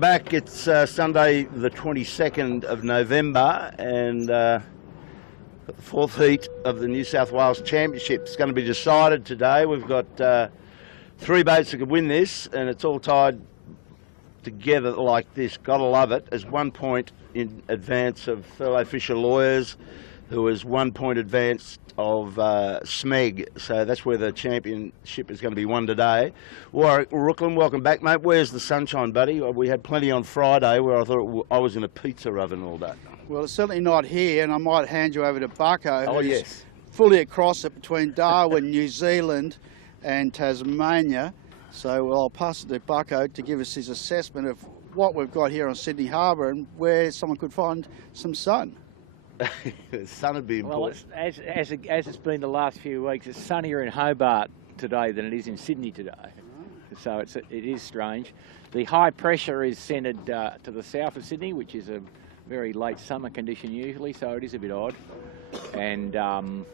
Back, it's Sunday the 22nd of November, and the fourth heat of the New South Wales Championship is going to be decided today. We've got three boats that could win this, and it's all tied together like this. Gotta love it. As 1 point in advance of fellow Fisher Lawyers, who is 1 point advance of Smeg. So that's where the championship is going to be won today. Warwick Rooklyn, welcome back, mate. Where's the sunshine, buddy? We had plenty on Friday where I thought I was in a pizza oven all day. Well, it's certainly not here, and I might hand you over to Bucko, Oh, who's yes. fully across it between Darwin, New Zealand and Tasmania. So I'll pass it to Bucko to give us his assessment of what we've got here on Sydney Harbour and where someone could find some sun. The sun would be important. Well, as it's been the last few weeks, it's sunnier in Hobart today than it is in Sydney today. So it is strange. The high pressure is centred to the south of Sydney, which is a very late summer condition usually, so it is a bit odd. And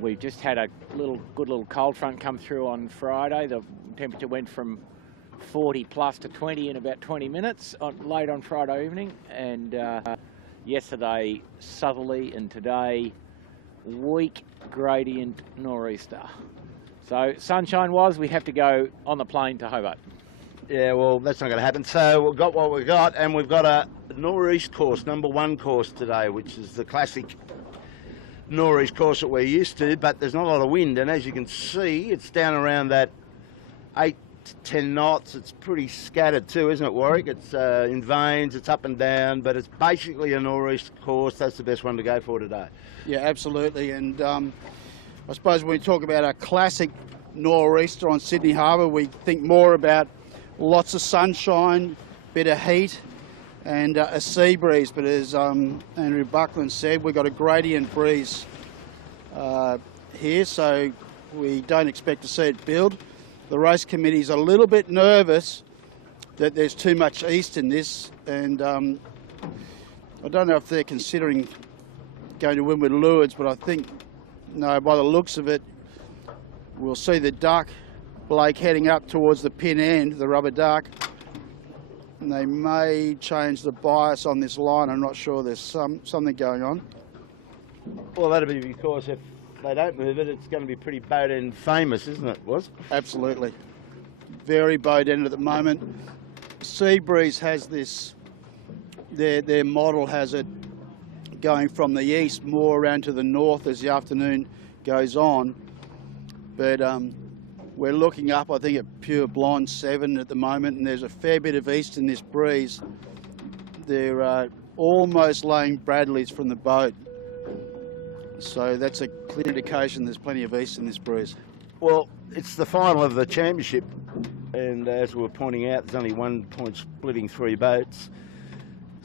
we've just had a good little cold front come through on Friday. The temperature went from 40 plus to 20 in about 20 minutes late on Friday evening, and yesterday southerly, and today weak gradient nor'easter. So sunshine was, we have to go on the plane to Hobart. Yeah, well, that's not going to happen. So we've got what we've got, and we've got a nor'east course, #1 course today, which is the classic nor'east course that we're used to, but there's not a lot of wind, and as you can see, it's down around that 8 to 10 knots. It's pretty scattered too, isn't it, Warwick? It's in veins, it's up and down, but it's basically a nor'east course. That's the best one to go for today. Yeah, absolutely. And I suppose when we talk about a classic nor'easter on Sydney Harbour, we think more about lots of sunshine, bit of heat, and a sea breeze. But as Andrew Buckland said, we've got a gradient breeze here, so we don't expect to see it build. The race committee's a little bit nervous that there's too much east in this, and I don't know if they're considering going to Windward Lewards, but I think, no, by the looks of it, we'll see the duck, Blake, heading up towards the pin end, the rubber duck, and they may change the bias on this line. I'm not sure. There's something going on. Well, that'll be because if they don't move it, it's going to be pretty boat end famous, isn't it, Was? Absolutely. Very boat end at the moment. Seabreeze has this, their model has it going from the east more around to the north as the afternoon goes on. But we're looking up, I think, at pure blonde 7 at the moment, and there's a fair bit of east in this breeze. They're almost laying Bradleys from the boat. So that's a clear indication there's plenty of east in this breeze. Well, it's the final of the championship, and as we were pointing out, there's only 1 point splitting 3 boats.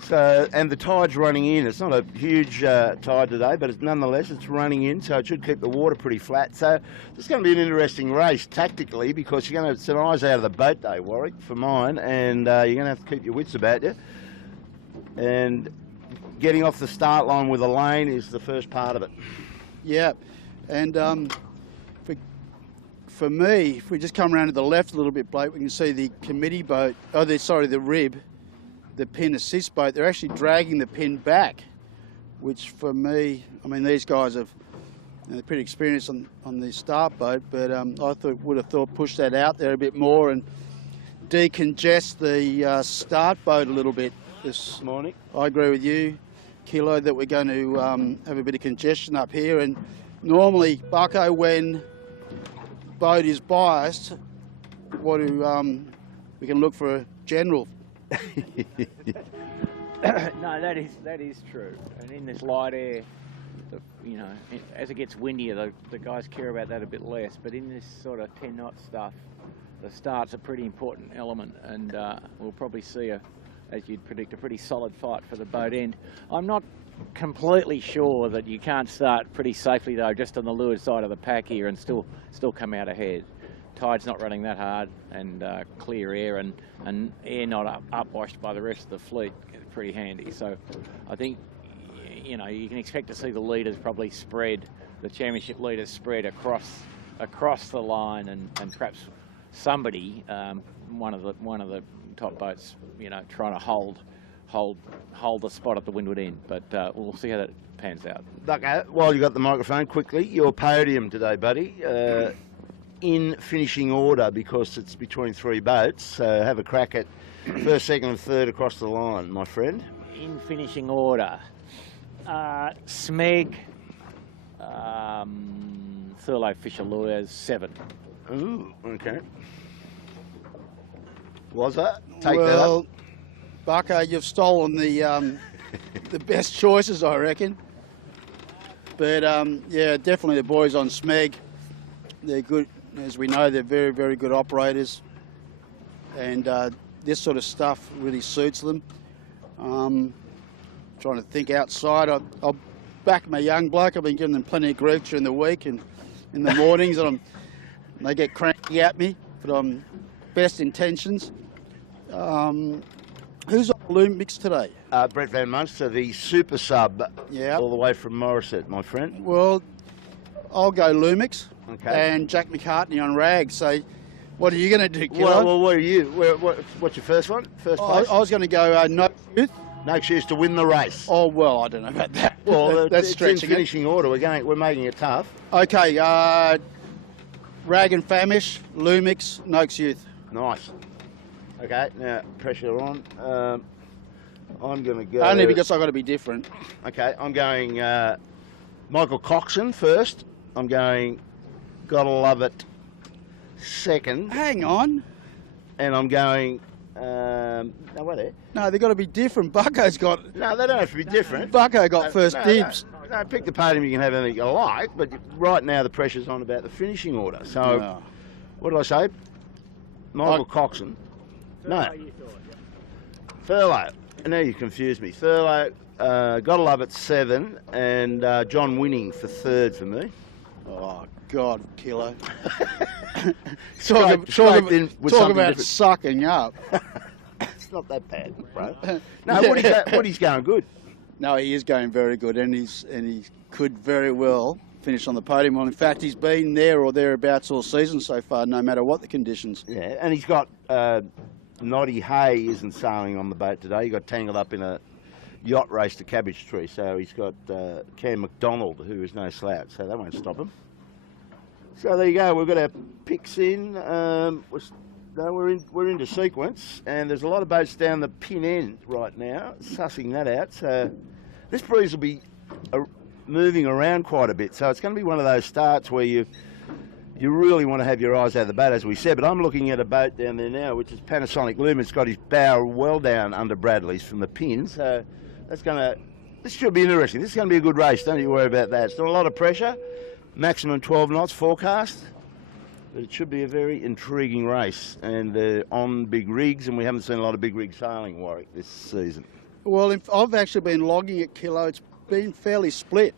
So, and the tide's running in. It's not a huge tide today, but nonetheless it's running in, so it should keep the water pretty flat. So it's going to be an interesting race tactically, because you're going to have some eyes out of the boat day, Warwick, for mine, and you're going to have to keep your wits about you. And getting off the start line with a lane is the first part of it. Yeah, and for me, if we just come around to the left a little bit, Blake, we can see the committee boat, the rib, the pin assist boat. They're actually dragging the pin back, which for me, I mean, these guys have, they're pretty experienced on the start boat, but I would have thought push that out there a bit more and decongest the start boat a little bit this morning. I agree with you, Kilo, that we're going to have a bit of congestion up here. And normally, Bucko, when boat is biased, we can look for a general. No, that is true. And in this light air, you know, as it gets windier, the guys care about that a bit less. But in this sort of 10 knot stuff, the start's a pretty important element, and we'll probably see as you'd predict, a pretty solid fight for the boat end. I'm not completely sure that you can't start pretty safely though, just on the leeward side of the pack here, and still come out ahead. Tide's not running that hard, and clear air and air not upwashed by the rest of the fleet is pretty handy. So I think, you know, you can expect to see the leaders probably spread, the championship leaders spread across the line, and perhaps somebody, one of the top boats, you know, trying to hold the spot at the windward end. But we'll see how that pans out. Bucko, while you got the microphone, quickly, your podium today, buddy. In finishing order, because it's between 3 boats, so have a crack at first, second and third across the line, my friend. In finishing order, Smeg, Thurlow Fisher Lawyers, 7. Ooh, okay. Was that? Take well, that up. Bucko, you've stolen the best choices, I reckon. But yeah, definitely the boys on Smeg. They're good, as we know. They're very, very good operators, and this sort of stuff really suits them. Trying to think outside. I'll back my young bloke. I've been giving them plenty of grief during the week and in the mornings, and they get cranky at me. But I'm best intentions. Who's on Lumix today? Brett Van Munster, the super sub, Yeah. all the way from Morisset, my friend. Well, I'll go Lumix. Okay. And Jack McCartney on Rag. So, what are you going to do, Kilo? Well, what are you? What's your first one? First place? I was going to go No Youth. No excuse to win the race. Oh, well, I don't know about that. Well, that's it's stretching in finishing order. We're making it tough. Okay, Rag and Famish, Lumix, Noakes Youth. Nice. Okay, now pressure on. I'm going to go. Only because I've got to be different. Okay, I'm going Michael Coxon first. I'm going Gotta Love It second. Hang on. And I'm going. No, wait there. No, they've got to be different. Bucko's got. No, they don't have to be different. Bucko got first dibs. No, pick the podium, you can have anything you like, but right now the pressure's on about the finishing order. So, what did I say? Michael Coxon. No. Thurlow. Now you confused me. Thurlow, Gotta Love It 7, and John Winning for third for me. Oh, God, Kilo. Talk about sucking up. It's not that bad, bro. No, Woody's going good. No, he is going very good, and he could very well finish on the podium. Well, in fact, he's been there or thereabouts all season so far, no matter what the conditions. Yeah, and he's got Noddy Hay isn't sailing on the boat today. He got tangled up in a yacht race to Cabbage Tree, so he's got Cam McDonald, who is no slouch, so that won't stop him. So there you go. We've got our picks in. We're into sequence, and there's a lot of boats down the pin end right now, sussing that out. So this breeze will be moving around quite a bit. So it's going to be one of those starts where you really want to have your eyes out of the boat, as we said. But I'm looking at a boat down there now, which is Panasonic Lumen. It's got his bow well down under Bradley's from the pin. So this should be interesting. This is going to be a good race. Don't you worry about that. It's not a lot of pressure. Maximum 12 knots forecast. But it should be a very intriguing race, and they're on big rigs, and we haven't seen a lot of big rig sailing, Warwick, this season. Well, I've actually been logging at Kilo. It's been fairly split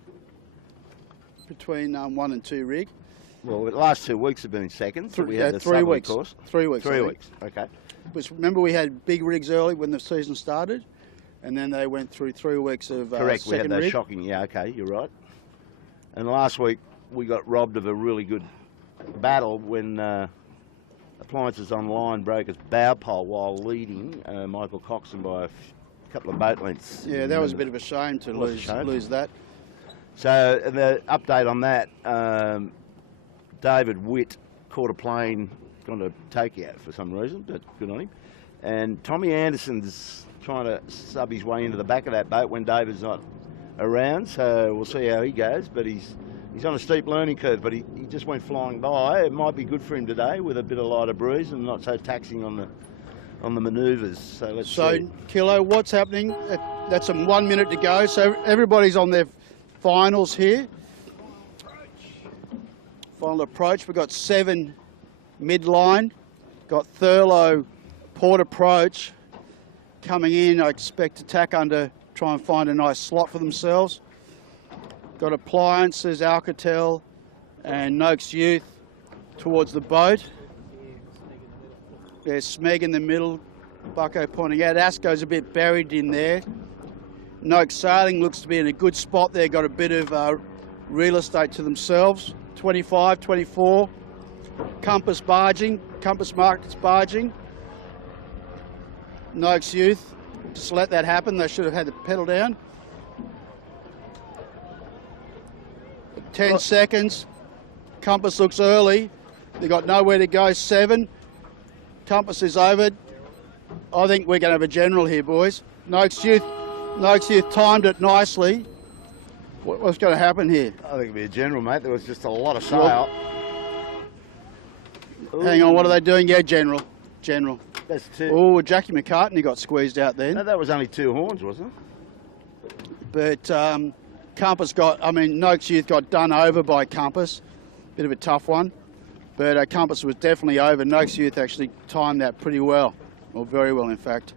between 1 and 2 rig. Well, the last 2 weeks have been second. So we had the 3 weeks. Course. 3 weeks. 3 weeks. Okay. Because remember, we had big rigs early when the season started, and then they went through 3 weeks of correct. We had those rig. shocking. Yeah. Okay. You're right. And last week we got robbed of a really good battle when Appliances Online broke its bow pole while leading Michael Coxon by a couple of boat lengths. Yeah, that was a bit of a shame to lose that. So the update on that, David Witt caught a plane, gone to Tokyo for some reason, but good on him. And Tommy Anderson's trying to sub his way into the back of that boat when David's not around, so we'll see how he goes, but he's on a steep learning curve, but he just went flying by. It might be good for him today with a bit of lighter breeze and not so taxing on the manoeuvres. So let's see. Kilo, what's happening? That's 1 minute to go. So everybody's on their finals here. Final approach. We've got 7 midline. Got Thurlow port approach coming in. I expect to tack under, try and find a nice slot for themselves. Got Appliances, Alcatel and Noakes Youth towards the boat. There's Smeg in the middle, Bucko pointing out. Asco's a bit buried in there. Noakes Sailing looks to be in a good spot there, got a bit of real estate to themselves. 25, 24. Compass Markets barging. Noakes Youth. Just let that happen. They should have had the pedal down. 10 seconds. Compass looks early. They got nowhere to go. 7. Compass is over. I think we're going to have a general here, boys. Noakes Youth timed it nicely. What's going to happen here? I think it'll be a general, mate. There was just a lot of sail. Hang on, what are they doing? Yeah, general. That's 2. Oh, Jackie McCartney got squeezed out then. No, that was only 2 horns, wasn't it? But Compass Noakes Youth got done over by Compass. Bit of a tough one. But Compass was definitely over. Noakes Youth actually timed that pretty well. Or very well, in fact.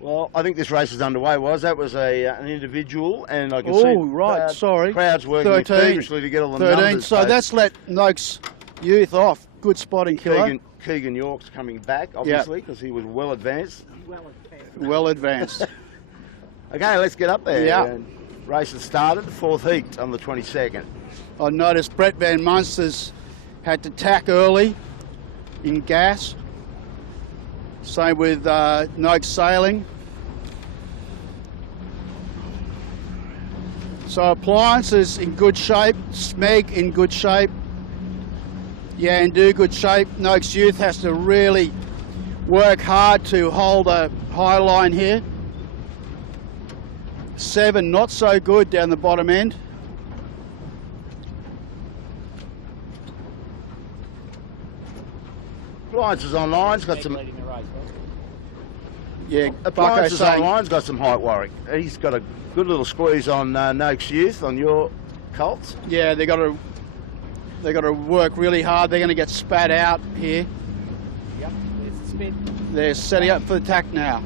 Well, I think this race is underway, That was an individual, and I can see crowds working 13, feverishly to get all the 13. numbers. So that's let Noakes Youth off. Good spotting, Killer. Keegan York's coming back, obviously, because he was well advanced. Well advanced. Okay, let's get up there. Yeah. And race has started, the 4th heat on the 22nd. I noticed Brett Van Munster's had to tack early in gas. Same with Noakes Sailing. So Appliances in good shape, Smeg in good shape, Yandoo good shape. Noakes Youth has to really work hard to hold a high line here. 7 not so good down the bottom end. Appliances Online's got some. Yeah, Appliances Online's got some height, Warwick. He's got a good little squeeze on Noakes Youth on your Colts. Yeah, they got to work really hard. They're going to get spat out here. Yep, there's the spin. They're setting up for the tack now.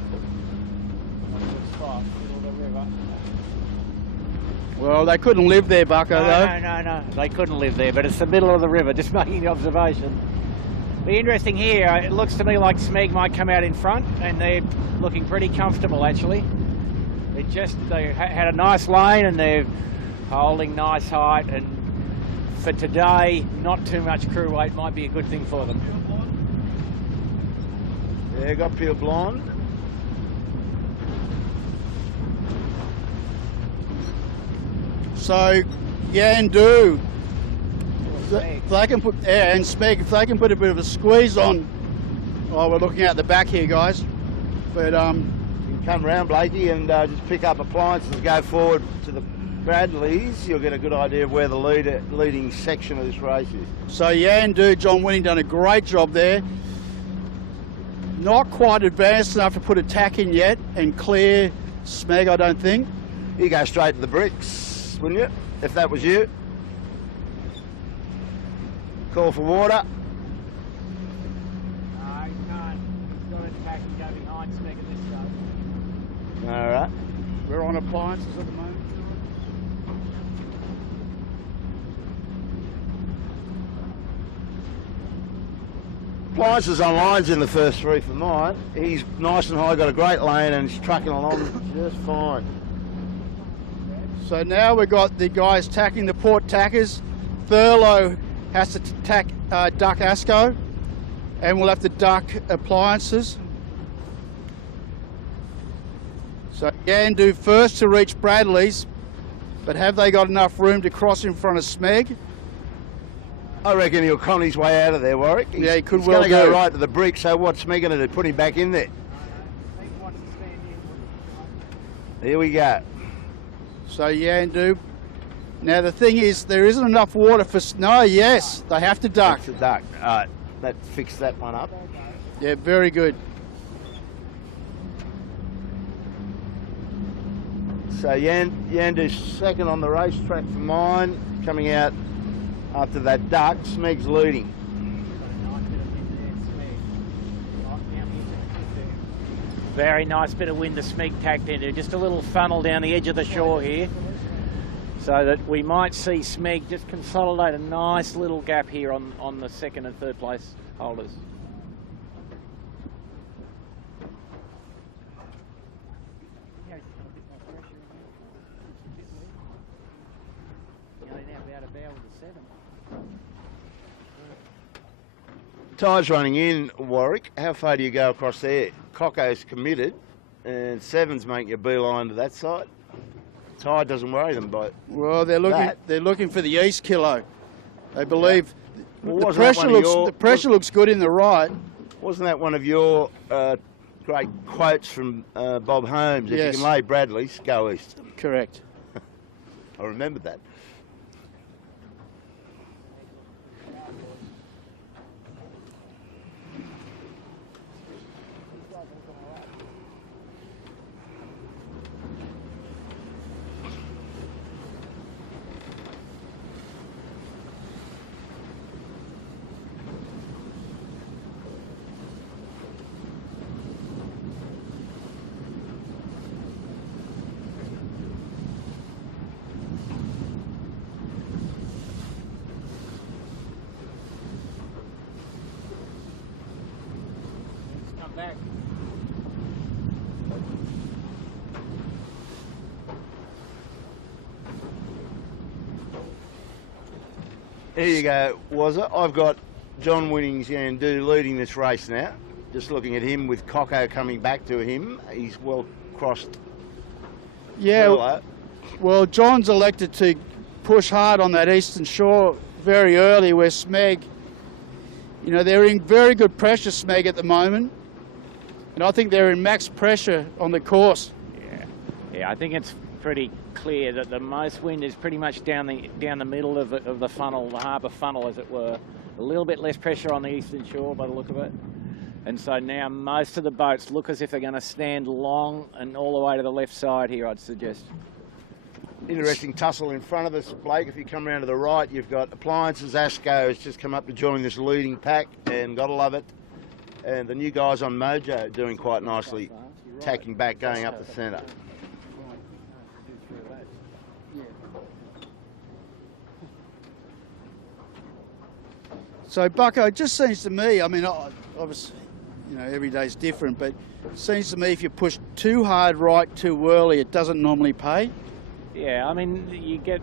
Well, they couldn't live there, Bucko, though. No. They couldn't live there, but it's the middle of the river, just making the observation. Be interesting here. It looks to me like Smeg might come out in front, and they're looking pretty comfortable, actually. They had a nice lane, and they're holding nice height, and for today, not too much crew weight might be a good thing for them. Yeah, got Pure Blonde. So, Yandoo, they can put, and Smeg, if they can put a bit of a squeeze on. Oh, we're looking out the back here, guys. But you can come round, Blakey, and just pick up Appliances, go forward to the Bradleys. You'll get a good idea of where the leading section of this race is. So Yandoo, John Winning done a great job there. Not quite advanced enough to put a tack in yet and clear Smeg, I don't think. You go straight to the bricks, wouldn't you? If that was you. Call for water. No, he can't. He's got to tack and go behind Smeg at this stage. All right. We're on Appliances at the moment. Appliances Online's in the first 3 for mine. He's nice and high, got a great lane, and he's trucking along just fine. So now we've got the guys tacking the port tackers. Thurlow has to duck Asco, and we'll have to duck Appliances. So Yandoo first to reach Bradley's, but have they got enough room to cross in front of Smeg? I reckon he'll con his way out of there, Warwick. Yeah, he could he's well going to do. go right to the brick, so what's Smeg going to do? Put him back in there. Here we go. So Yandoo. Now the thing is, there isn't enough water for... No, yes, they have to duck. That's a duck. All right, that fixed that one up. Yeah, very good. So Yandoo's second on the racetrack for mine, coming out after that duck. Smeg's leading. Very nice bit of wind to Smeg tacked into. Just a little funnel down the edge of the shore here, so that we might see Smeg just consolidate a nice little gap here on the 2nd and 3rd place holders. Tide's running in, Warwick. How far do you go across there? Cocko's committed, and Seven's making a beeline to that side. Tide doesn't worry them by Well, they're looking for the east kilo. They believe Well, the pressure looks good in the right. Wasn't that one of your great quotes from Bob Holmes? If Yes. you can lay Bradley's, go east. Correct. I remembered that. Back. Here you go, was it? I've got John Winnings Yandoo leading this race now. Just looking at him with Cocko coming back to him. He's well crossed. Yeah. Well, John's elected to push hard on that eastern shore very early, where Smeg, you know, they're in very good pressure, Smeg, at the moment. And I think they're in max pressure on the course. Yeah, I think it's pretty clear that the most wind is pretty much down the middle of the funnel, the harbour funnel, as it were. A little bit less pressure on the eastern shore by the look of it. And so now most of the boats look as if they're going to stand long and all the way to the left side here, I'd suggest. Interesting tussle in front of us, Blake. If you come around to the right, you've got Appliances. Asco has just come up to join this leading pack, and gotta love it. And the new guys on Mojo doing quite nicely, tacking back, going up the centre. So, Bucko, it just seems to me, I mean, obviously, you know, every day's different, but it seems to me if you push too hard right too early, it doesn't normally pay. Yeah, I mean, you get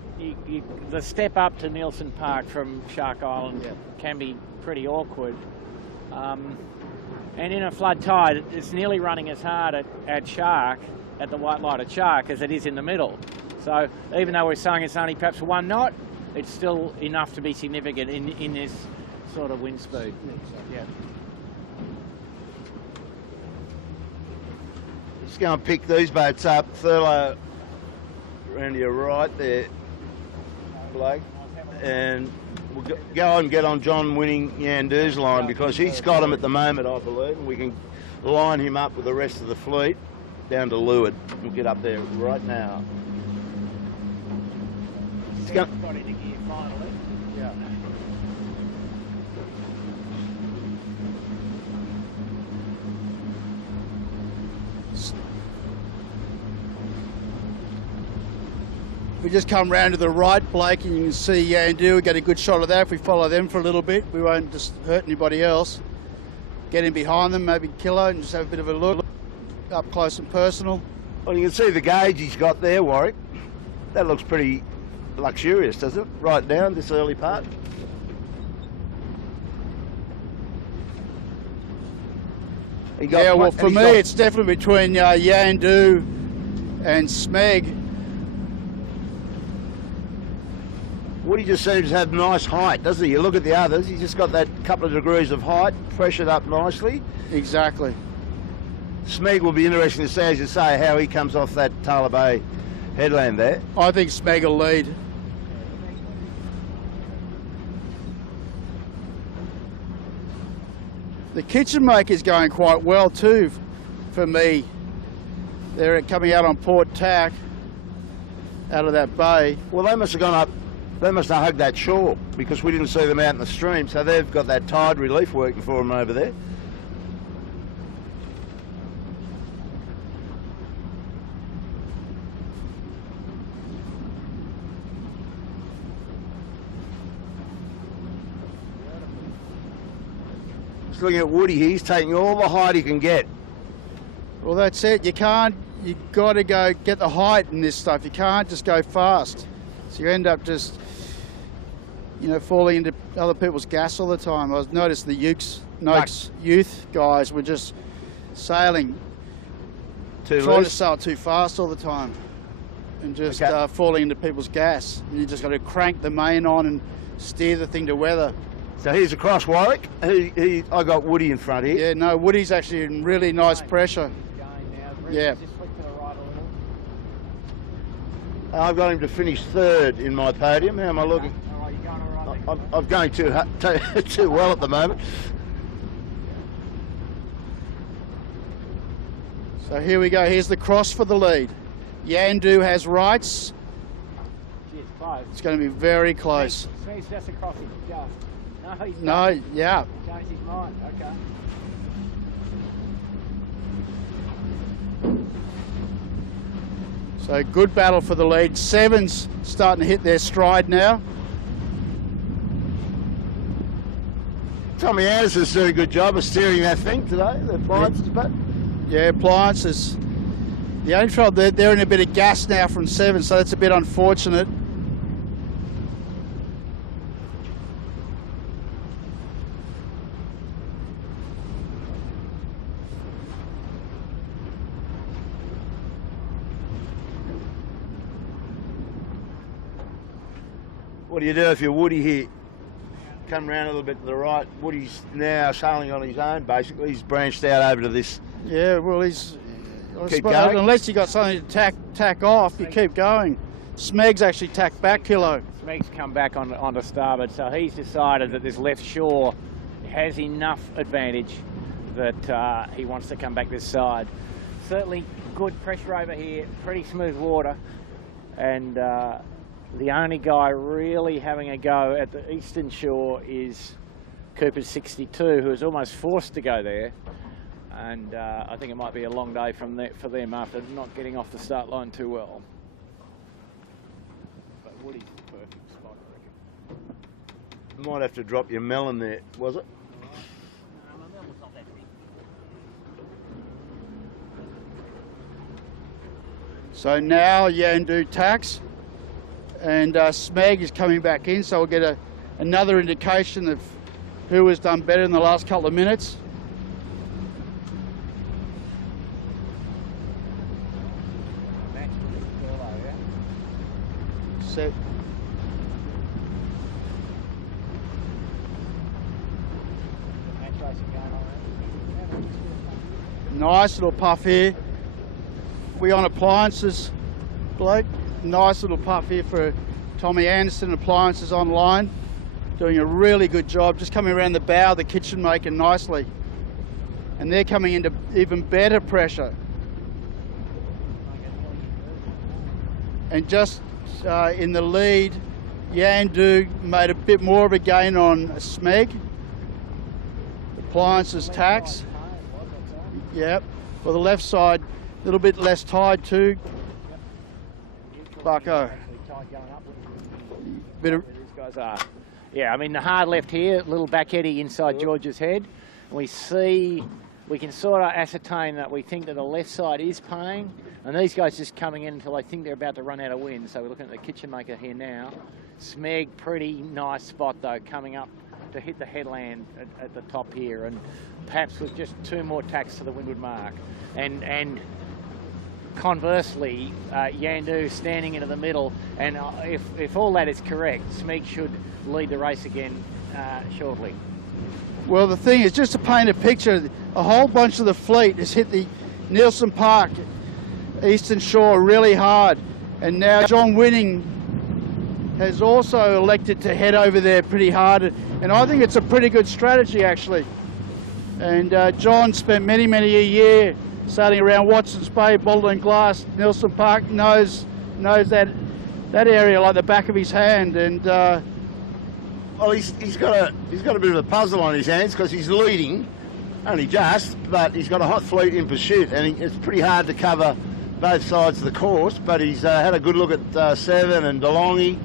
the step up to Nielsen Park from Shark Island can be pretty awkward. And in a flood tide, it's nearly running as hard at Shark, at the white light at Shark, as it is in the middle. So even though we're saying it's only perhaps 1 knot, it's still enough to be significant in this sort of wind speed. Yeah. Just go and pick these boats up. Thurlow around to your right there, Blake. And we'll go and get on John Winning Yandoo's line, because he's got him at the moment, I believe. And we can line him up with the rest of the fleet down to Leeward. We'll get up there right now. He's going Got into gear finally. Yeah. We just come round to the right, Blake, and you can see Yandoo. We get a good shot of that. If we follow them for a little bit, we won't just hurt anybody else. Get in behind them, maybe Kilo, and just have a bit of a look up close and personal. Well, you can see the gauge he's got there, Warwick. That looks pretty luxurious, doesn't it? Right down this early part. Yeah, well, for me, it's definitely between Yandoo and Smeg. Woody just seems to have nice height, doesn't he? You look at the others, he's just got that couple of degrees of height, pressured up nicely. Exactly. Smeg will be interesting to see, as you say, how he comes off that Tala Bay headland there. I think Smeg will lead. The Kitchen Maker's going quite well too, for me. They're coming out on port tack, out of that bay. Well, they must have gone up, they must have hugged that shore, because we didn't see them out in the stream, so they've got that tide relief working for them over there. Just looking at Woody, he's taking all the height he can get. Well, that's it. You've got to go get the height in this stuff. You can't just go fast. So you end up just, you know, falling into other people's gas all the time. I've noticed the Noakes youth guys were just sailing, trying to sail too fast all the time, and just falling into people's gas. And you just got to crank the main on and steer the thing to weather. So here's across Warwick. I got Woody in front here. Yeah, no, Woody's actually in really nice pressure. Yeah. Just flick to the right a little. I've got him to finish third in my podium. How am I looking? All right, you're going all right. I'm going too well at the moment. So here we go. Here's the cross for the lead. Yandoo has rights. It's close. It's going to be very close. Smeg's just across it, just. No, he's No, yeah. changed his mind. Okay. So good battle for the lead. Seven's starting to hit their stride now. Tommy Anderson's doing a good job of steering that thing today, the appliances, but Yeah, appliances. The only trouble, they're in a bit of gas now from Seven, so that's a bit unfortunate. what do you do if you're Woody here? Come around a little bit to the right. Woody's now sailing on his own, basically. He's branched out over to this. Yeah, well, I Keep suppose, going. unless you got something to tack off, you keep going. Smeg's actually tacked back, Kilo. Smeg's come back onto starboard, so he's decided that this left shore has enough advantage that he wants to come back this side. Certainly good pressure over here, pretty smooth water, and the only guy really having a go at the eastern shore is Cooper's 62, who is almost forced to go there. And I think it might be a long day for them after not getting off the start line too well. But Woody's the perfect spot, I reckon. Might have to drop your melon there, was it? No, my melon's not that big. So now Yandoo tacks, and Smeg is coming back in, so we'll get another indication of who has done better in the last couple of minutes. Set. Nice little puff here. We on appliances, Blake. Nice little puff here for Tommy Anderson, appliances online. Doing a really good job, just coming around the bow of the kitchen maker nicely. And they're coming into even better pressure. And just in the lead, Yandoo made a bit more of a gain on Smeg. Appliances tacks. Yep. Well, the left side, a little bit less tide too. Bucko. Bit of, These guys are. Yeah, I mean the hard left here, little back eddy inside George's head. We can sort of ascertain that we think that the left side is paying, and these guys just coming in until they think they're about to run out of wind. So we're looking at the kitchen maker here now. Smeg, pretty nice spot though, coming up to hit the headland at the top here, and perhaps with just 2 more tacks to the windward mark. And conversely, Yandoo standing into the middle, and if all that is correct, Smeg should lead the race again shortly. well, the thing is, just to paint a picture, a whole bunch of the fleet has hit the Nielsen Park eastern shore really hard, and now John Winning has also elected to head over there pretty hard, and I think it's a pretty good strategy actually. And John spent many a year sailing around Watson's Bay, Baldwin Glass, Nielsen Park, knows that area like the back of his hand, and Well, he's got a bit of a puzzle on his hands because he's leading, only just, but he's got a hot fleet in pursuit, and it's pretty hard to cover both sides of the course. But he's had a good look at Seven and DeLonghi,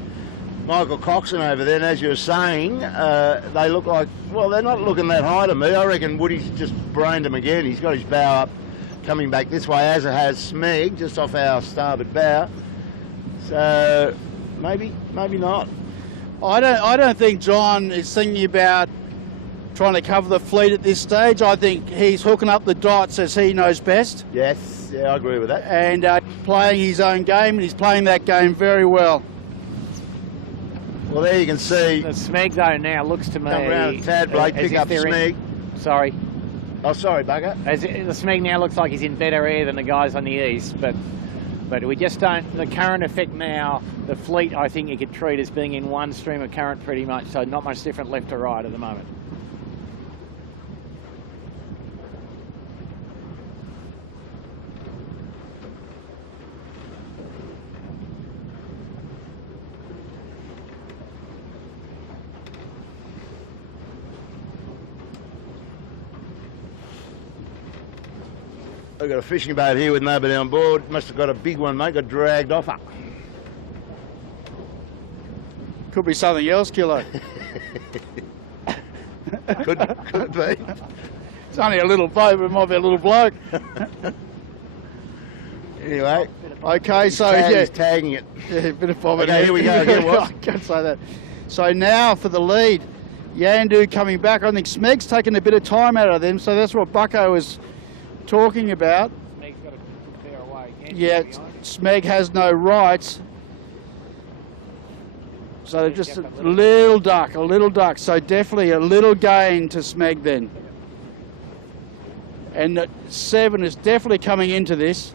Michael Coxon over there, and as you were saying, they look like, well, they're not looking that high to me. I reckon Woody's just brained him again. He's got his bow up, coming back this way, as it has Smeg, just off our starboard bow. So maybe not. I don't think John is thinking about trying to cover the fleet at this stage. I think he's hooking up the dots as he knows best. Yes, yeah, I agree with that. And playing his own game, and he's playing that game very well. Well, there you can see. The Smeg though now looks to me. Come round a tad, Blake, pick up Smeg. Sorry. Oh, sorry, bugger. The Smeg now looks like he's in better air than the guys on the east, but we just don't. The current effect now, the fleet, I think you could treat as being in one stream of current pretty much, so not much different left to right at the moment. I've got a fishing boat here with nobody on board. Must have got a big one, mate. Got dragged off. Could be something else, Kilo. could be. It's only a little boat, but it might be a little bloke. Anyway. Okay, so yeah. He's tagging it. Yeah, a bit of bob. Okay, here we go again. What? I can't say that. So now for the lead, Yandoo coming back. I think Smeg's taken a bit of time out of them, so that's what Bucko was talking about. Smeg's got to clear away again. Yeah, Smeg has no rights. So they're just a little duck. So definitely a little gain to Smeg then. And 7 is definitely coming into this.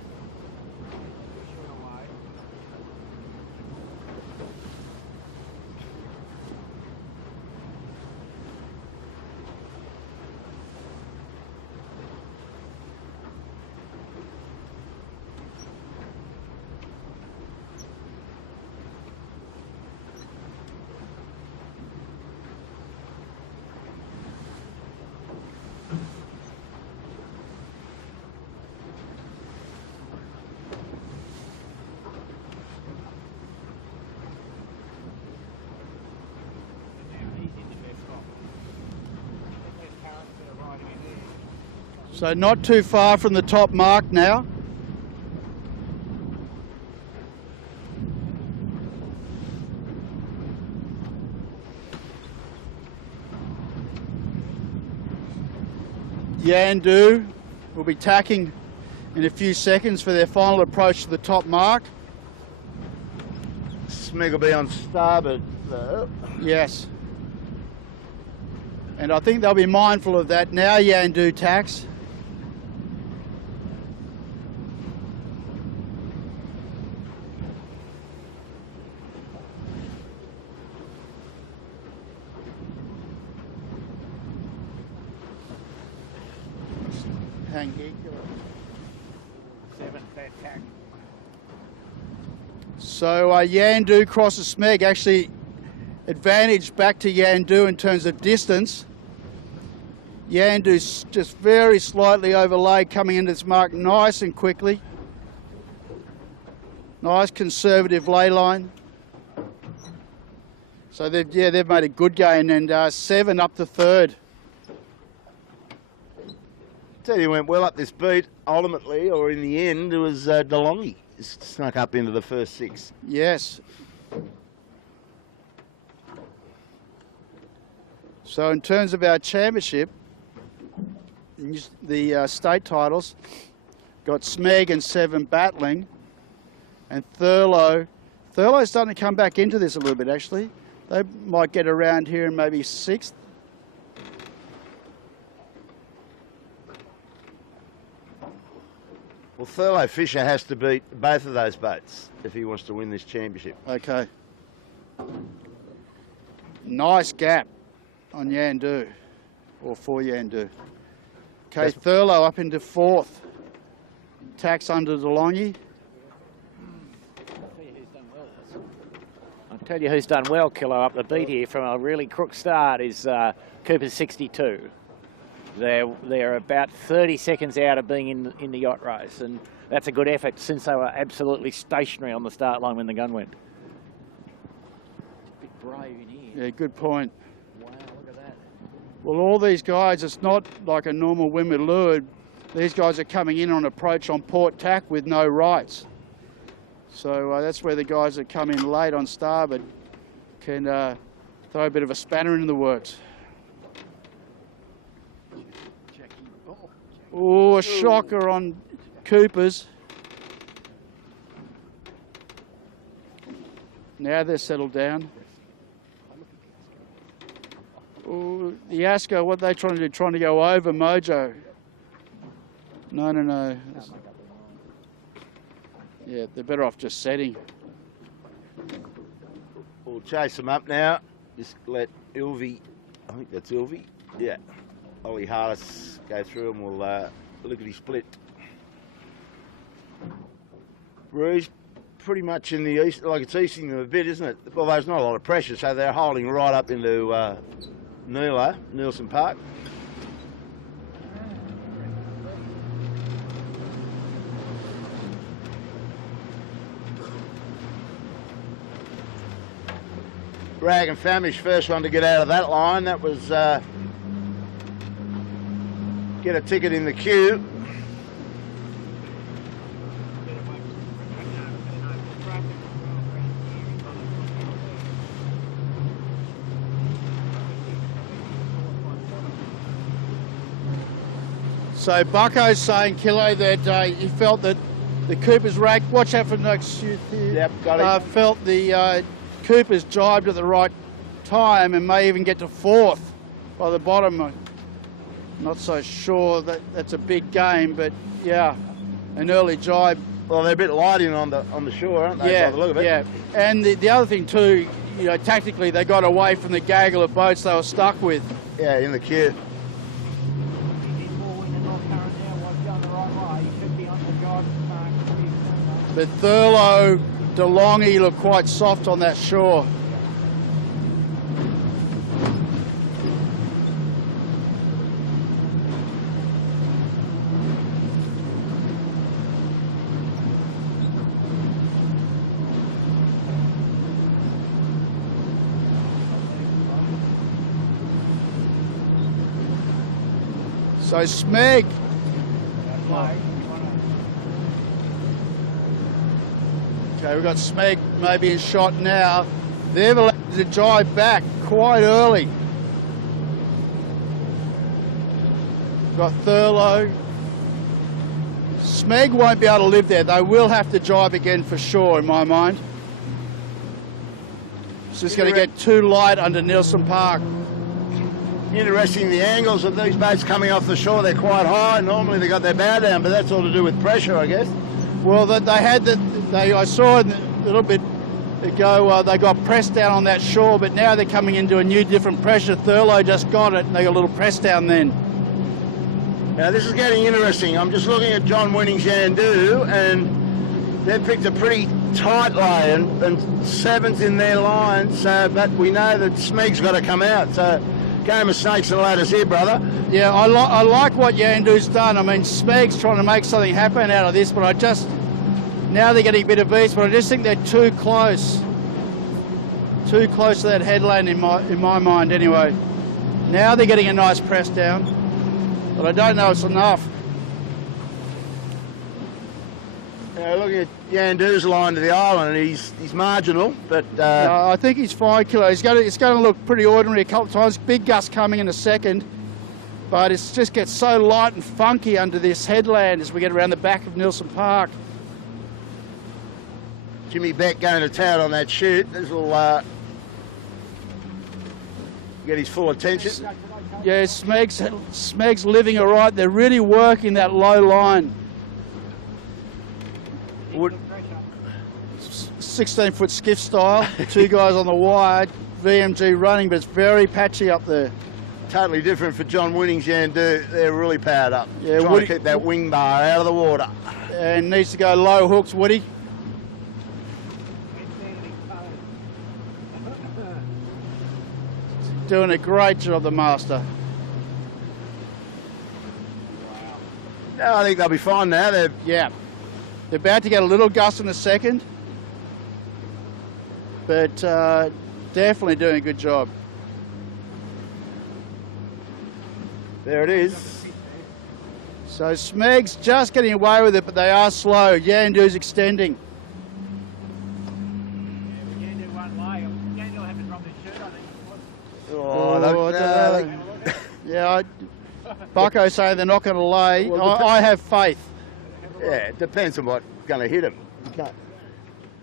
So not too far from the top mark now. Yandoo will be tacking in a few seconds for their final approach to the top mark. Smeg will be on starboard though. Yes. And I think they'll be mindful of that now. Yandoo tacks. So Yandoo crosses Smeg, actually advantage back to Yandoo in terms of distance. Yandoo's just very slightly overlaid coming into this mark nice and quickly. Nice conservative lay line. So they've made a good gain, and 7 up to 3rd. Tell you, went well up this beat. Ultimately, or in the end, it was DeLonghi. Snuck up into the first 6. Yes. So in terms of our championship, the state titles, got Smeg and 7 battling, and Thurlow. Thurlow's starting to come back into this a little bit, actually. They might get around here in maybe 6th. Well, Thurlow Fisher has to beat both of those boats if he wants to win this championship. Okay. Nice gap on Yandoo, or for Yandoo. Okay, Thurlow up into 4th. Tacks under DeLonghi. I'll tell you who's done well, Kilo, up the beat here from a really crook start is Cooper's 62. They're about 30 seconds out of being in the yacht race, and that's a good effort since they were absolutely stationary on the start line when the gun went. It's a bit brave in here. Yeah, good point. Wow, look at that. Well, all these guys, it's not like a normal win with leeward. These guys are coming in on approach on port tack with no rights. So that's where the guys that come in late on starboard can Throw a bit of a spanner into the works. Oh, a shocker on Cooper's. Now they're settled down. Oh, the Asco, what are they trying to do? Trying to go over Mojo. No. Yeah, they're better off just setting. We'll chase them up now. Just let Ilvy, I think that's Ilvy, yeah. Ollie Harris go through and we'll lickety split. Rouge pretty much in the east, like it's easting them a bit, isn't it? Well, there's not a lot of pressure, so they're holding right up into Nielsen Park. Rag and Famish, first one to get out of that line. That was get a ticket in the queue. So Bucko's saying, Kilo, that he felt that the Cooper's rag, watch out for the next shoot here. Yep, got it. Felt the Cooper's jibed at the right time and may even get to fourth by the bottom. I'm not so sure that that's a big game, but yeah, an early jibe. Well, they're a bit light in on the shore, aren't they? Yeah, by the look of it. yeah. And the other thing too, you know, tactically they got away from the gaggle of boats they were stuck with. Yeah, in the queue. But Thurlow, DeLonghi look quite soft on that shore. So Smeg. Okay, we've got Smeg maybe in shot now. They've allowed to jibe back quite early. We've got Thurlow. Smeg won't be able to live there. They will have to jibe again for sure, in my mind. It's just going to get too light under Nielsen Park. Interesting, the angles of these boats coming off the shore, they're quite high. Normally they got their bow down, but that's all to do with pressure, I guess. Well, they had I saw a little bit ago, they got pressed down on that shore, but now they're coming into a new different pressure. Thurlow just got it and they got a little press down then. Now this is getting interesting. I'm just looking at John Winning's Yandoo and they've picked a pretty tight lay and seventh in their line, so, but we know that Smeg's got to come out. So game of snakes and ladders here, brother. Yeah, I like what Yandoo's done. I mean, Smeg's trying to make something happen out of this, but now they're getting a bit of ease, but I just think they're too close to that headland in my mind anyway. Now they're getting a nice press down, but I don't know it's enough. Looking at Yandoo's line to the island, he's marginal, but no, I think he's fine, Kilo. It's going to look pretty ordinary a couple of times. Big gust coming in a second, but it just gets so light and funky under this headland as we get around the back of Nielsen Park. Jimmy Beck going to town on that shoot. This will get his full attention. Yeah, Smeg's living all right. They're really working that low line. 16-foot skiff style, two guys on the wide, VMG running, but it's very patchy up there. Totally different for John Winning's Yandoo. They're really powered up. Yeah, trying to keep that wing bar out of the water. And needs to go low hooks, Woody. Doing a great job, the master. No, I think they'll be fine now. They're about to get a little gust in a second, but definitely doing a good job. There it is. So Smeg's just getting away with it, but they are slow. Yandoo's extending. don't know. Yeah, Bucko's saying they're not going to lay. Well, I have faith. Yeah, it depends on what's going to hit him.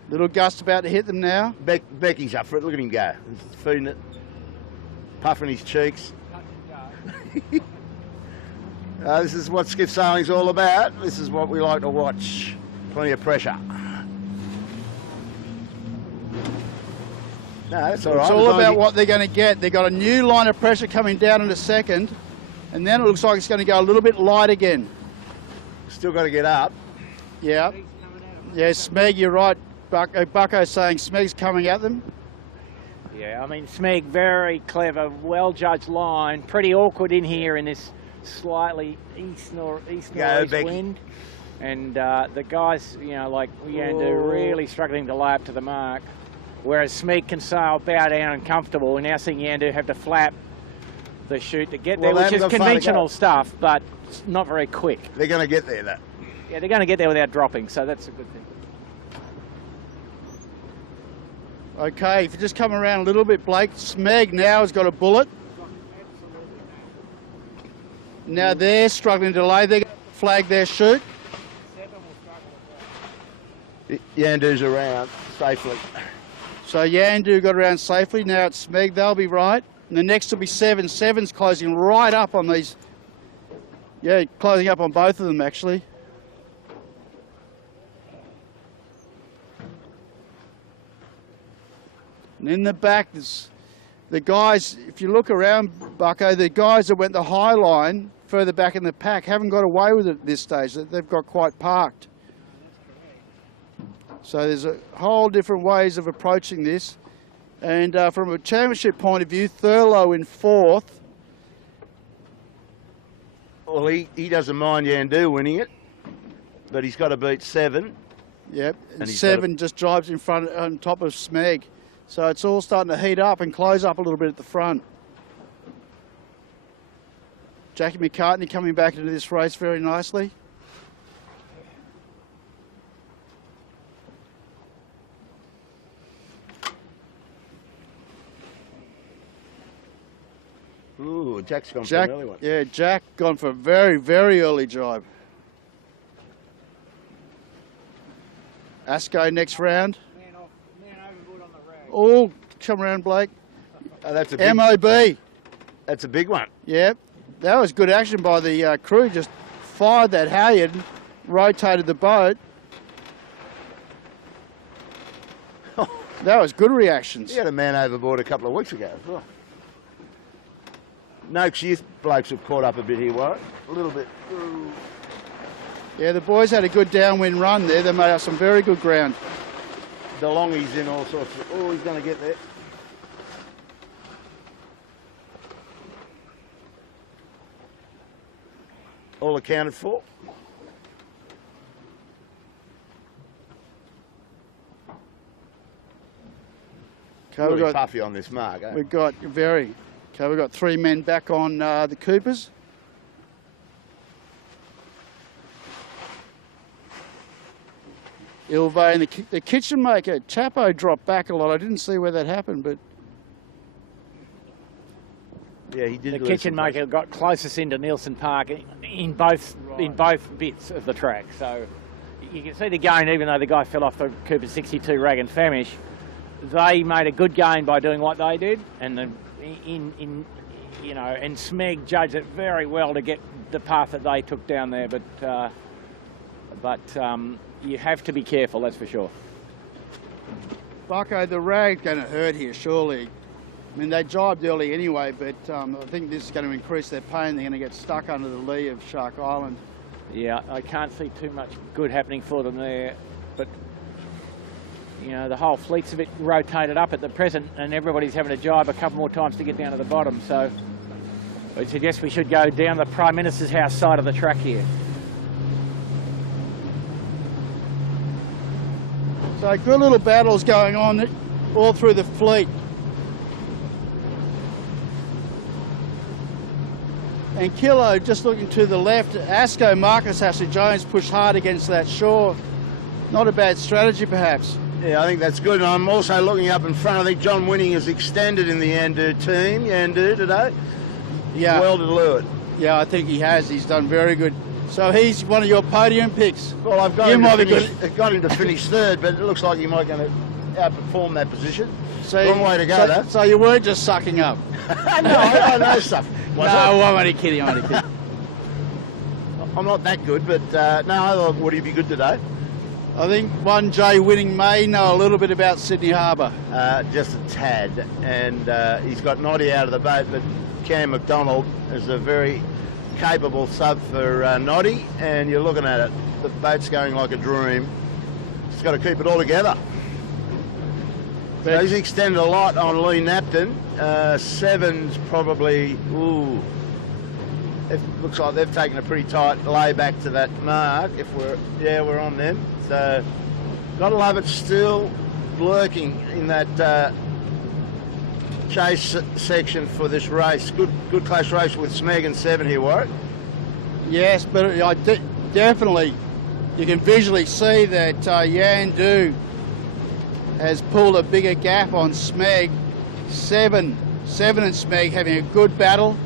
Little gust about to hit them now. Becky's up for it. Look at him go. He's feeding it, puffing his cheeks. This is what skiff sailing's all about. This is what we like to watch. Plenty of pressure. No, that's all right. It's all about what they're going to get. They've got a new line of pressure coming down in a second, and then it looks like it's going to go a little bit light again. Still got to get up. Yeah. Yeah, Smeg, you're right. Bucko's saying Smeg's coming at them. Yeah, I mean, Smeg, very clever, well-judged line. Pretty awkward in here in this slightly east-northeast wind. And the guys, you know, like Yandoo, really struggling to lay up to the mark. Whereas Smeg can sail, bow down and comfortable. We're now seeing Yandoo have to flap the chute to get there, which is conventional stuff, but it's not very quick. They're going to get there, though. Yeah, they're going to get there without dropping, so that's a good thing. Okay, if you just come around a little bit, Blake, Smeg now has got a bullet. Now they're struggling to lay. They're going to flag their chute. Yandoo's around safely. So Yandoo got around safely. Now it's Smeg. They'll be right. And the next will be Seven. Seven's closing right up on these. Yeah, closing up on both of them, actually. And in the back, there's the guys, if you look around, Bucko, the guys that went the high line further back in the pack haven't got away with it at this stage. They've got quite parked. So there's a whole different ways of approaching this. And from a championship point of view, Thurlow in fourth. Well, he doesn't mind Yandoo winning it, but he's got to beat Seven. Yep, and Seven just drives in front on top of Smeg. So it's all starting to heat up and close up a little bit at the front. Jackie McCartney coming back into this race very nicely. Ooh, Jack's gone for an early one. Yeah, Jack gone for a very, very early jibe. Asco next round. Man overboard on the rag. Oh, come around, Blake. Oh, that's a big, MOB. That's a big one. Yep. That was good action by the crew. Just fired that halyard, rotated the boat. That was good reactions. He had a man overboard a couple of weeks ago as well. Noakes youth blokes have caught up a bit here, Warwick. A little bit. Ooh. Yeah, the boys had a good downwind run there. They made up some very good ground. DeLonghi's in all sorts of... Oh, he's going to get there. All accounted for. Okay, Really puffy on this mark, eh? We've got very... Okay, we've got 3 men back on the Coopers. Ilve and the kitchen maker, Chapo dropped back a lot. I didn't see where that happened, but... Yeah, he did. The kitchen maker got closest into Nielsen Park in both bits of the track. So you can see the gain, even though the guy fell off the Cooper 62 rag and famish. They made a good gain by doing what they did, and and Smeg judged it very well to get the path that they took down there. But you have to be careful, that's for sure. Bucko, the rag's going to hurt here, surely. I mean, they jibed early anyway, but I think this is going to increase their pain. They're going to get stuck under the lee of Shark Island. Yeah, I can't see too much good happening for them there, but you know, the whole fleet's a bit rotated up at the present, and everybody's having to jibe a couple more times to get down to the bottom. So I suggest we should go down the Prime Minister's house side of the track here. So good little battles going on all through the fleet. And Kilo just looking to the left. Asco, Marcus Ashley Jones pushed hard against that shore. Not a bad strategy perhaps. Yeah, I think that's good. And I'm also looking up in front. I think John Winning has extended in the Yandoo team, Yandoo today. Yeah. Well to do it. Yeah, I think he has. He's done very good. So he's one of your podium picks. Well, I've got him to finish third, but it looks like he might going to outperform that position. So, long way to go, though. So you weren't just sucking up? No, I know stuff. No, I'm only kidding, I'm only kidding. I'm not that good, but no, I thought, would he be good today? I think one Jay Winning may know a little bit about Sydney Harbour. Just a tad, and he's got Noddy out of the boat, but Cam McDonald is a very capable sub for Noddy, and you're looking at it, the boat's going like a dream. Just got to keep it all together. So he's extended a lot on Lee Napton. Seven's probably, it looks like they've taken a pretty tight lay back to that mark. We're on them. So, gotta love it, still lurking in that chase section for this race. Good close race with Smeg and Seven here, Warwick. Yes, but definitely, you can visually see that Yandoo has pulled a bigger gap on Smeg. Seven and Smeg having a good battle.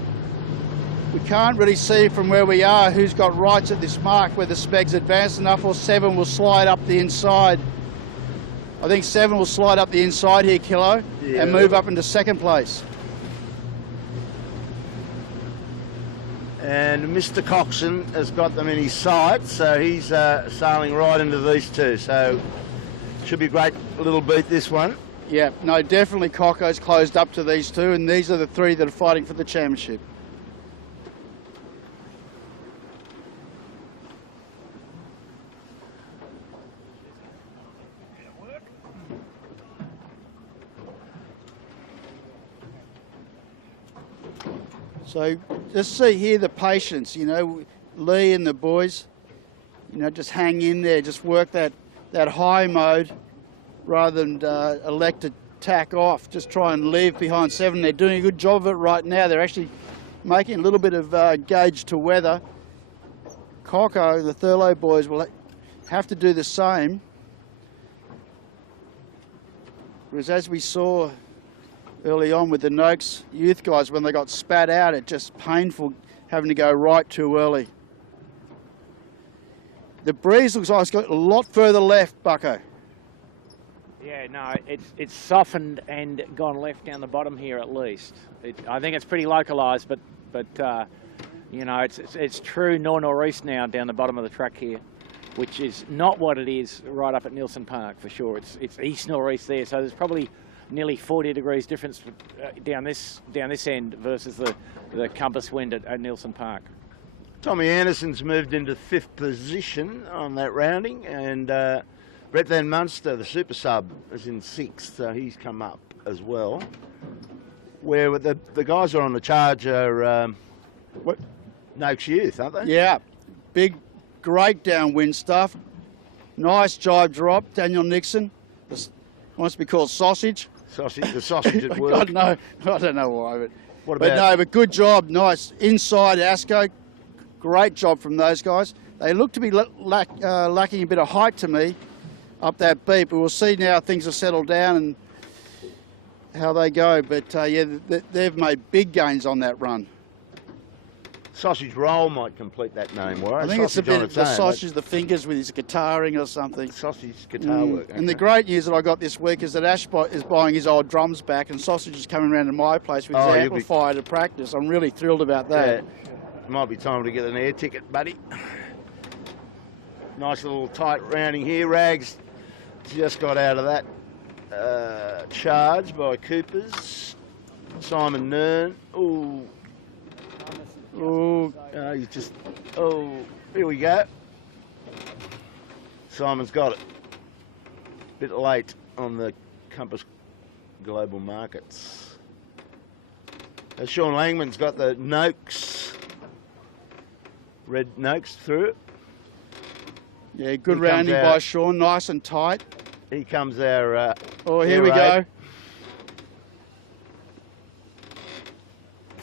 We can't really see from where we are who's got rights at this mark, whether Smeg's advanced enough or Seven will slide up the inside. I think Seven will slide up the inside here, Kilo, and move up into second place. And Mr. Coxon has got them in his sights, so he's sailing right into these two. So should be a great little beat, this one. Yeah, no, definitely Cocco's closed up to these two, and these are the three that are fighting for the championship. So just see here the patience, you know, Lee and the boys, you know, just hang in there, just work that high mode rather than elect to tack off. Just try and leave behind Seven. They're doing a good job of it right now. They're actually making a little bit of gauge to weather. Cocco, the Thurlow boys, will have to do the same. Whereas as we saw early on with the Noakes youth guys, when they got spat out, it's just painful having to go right too early. The breeze looks like it's got a lot further left, Bucko. Yeah, no, it's softened and gone left down the bottom here at least. I think it's pretty localised, but you know, it's true north-northeast now down the bottom of the track here, which is not what it is right up at Nielsen Park for sure. It's east-northeast there, so there's probably nearly 40 degrees difference down this end versus the compass wind at Nielsen Park. Tommy Anderson's moved into 5th position on that rounding, and Brett Van Munster, the super sub, is in 6th, so he's come up as well. Where the guys who are on the charge are Noakes Youth, aren't they? Yeah, big, great downwind stuff. Nice jibe drop, Daniel Nixon. Wants to be called Sausage. The sausage at work. God, no, I don't know why, but good job, nice. Inside Asco, great job from those guys. They look to be lacking a bit of height to me up that beat, but we'll see now things have settled down and how they go. But yeah, they've made big gains on that run. Sausage Roll might complete that name, Warren. I think it's a bit of the sausage, the fingers with his guitaring or something. Sausage guitar work. Okay. And the great news that I got this week is that Ash is buying his old drums back, and Sausage is coming around to my place with his amplifier to practice. I'm really thrilled about that. Yeah. Might be time to get an air ticket, buddy. Nice little tight rounding here. Rags just got out of that charge by Coopers. Simon Nern. Ooh. Oh, here we go. Simon's got it. Bit late on the Compass Global Markets. Sean Langman's got the Noakes, red Noakes through it. Yeah, good rounding by Sean, nice and tight. Here comes our here we go.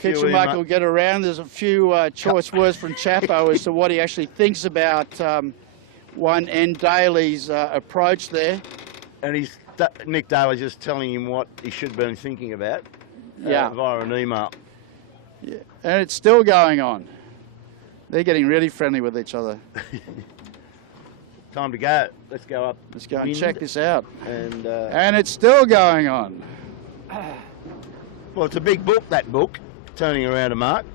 Kitchenmark will get around. There's a few choice words from Chapo as to what he actually thinks about one N Daly's approach there. And Nick Daly's just telling him what he should have been thinking about via an email. Yeah, and it's still going on. They're getting really friendly with each other. Time to go. Let's go up. Let's go and check this out. And it's still going on. Well, it's a big book, that book, turning around a mark.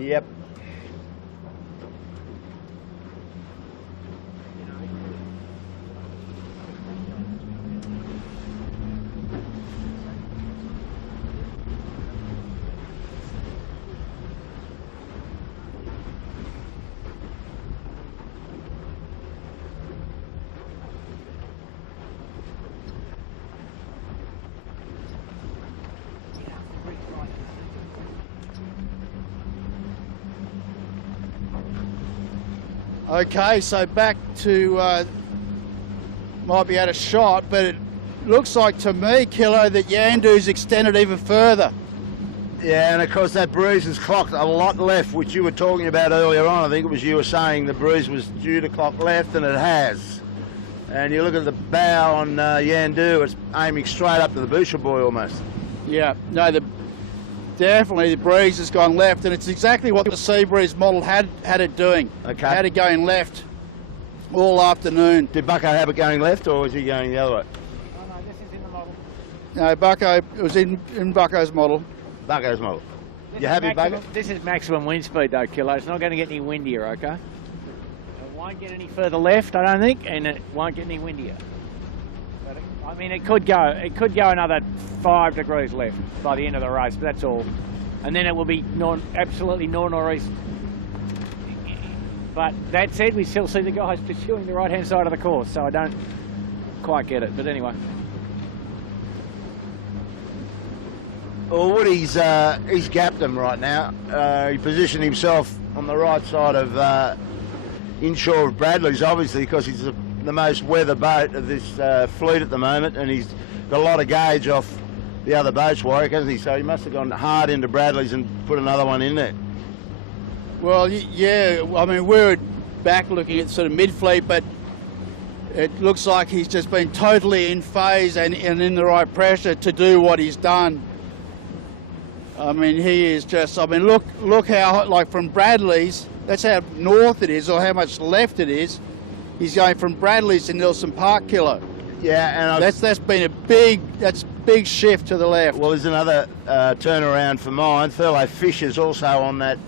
Yep. Okay, so back to, might be out of shot, but it looks like to me, Kilo, that Yandoo's extended even further. Yeah, and of course that breeze has clocked a lot left, which you were talking about earlier on. I think it was you were saying the breeze was due to clock left, and it has. And you look at the bow on Yandoo, it's aiming straight up to the Boucher buoy almost. Yeah, no, definitely the breeze has gone left, and it's exactly what the sea breeze model had it doing. Okay. Had it going left all afternoon. Did Bucko have it going left, or was he going the other way? Oh no, this is in the model. No, Bucko, it was in Bucko's model. Bucko's model. You happy, Bucko? This is maximum wind speed though, Kilo. It's not going to get any windier, okay? It won't get any further left, I don't think, and it won't get any windier. But I mean, it could go another 5 degrees left by the end of the race, but that's all. And then it will be absolutely northeast. But that said, we still see the guys pursuing the right-hand side of the course, so I don't quite get it. But anyway. Well, Woody's gapped them right now. He positioned himself on the right side of inshore of Bradley's, obviously, because he's the most weather boat of this fleet at the moment, and he's got a lot of gauge off the other boats, Warwick, hasn't he? So he must have gone hard into Bradley's and put another one in there. Well, yeah, I mean, we're back looking at sort of mid-fleet, but it looks like he's just been totally in phase and in the right pressure to do what he's done. I mean, he is just, I mean, look how, like from Bradley's, that's how north it is, or how much left it is. He's going from Bradley's to Nelson Park, Kilo. Yeah, and that's been a big shift to the left. Well, there's another turnaround for mine. Thurlow Fisher's also on that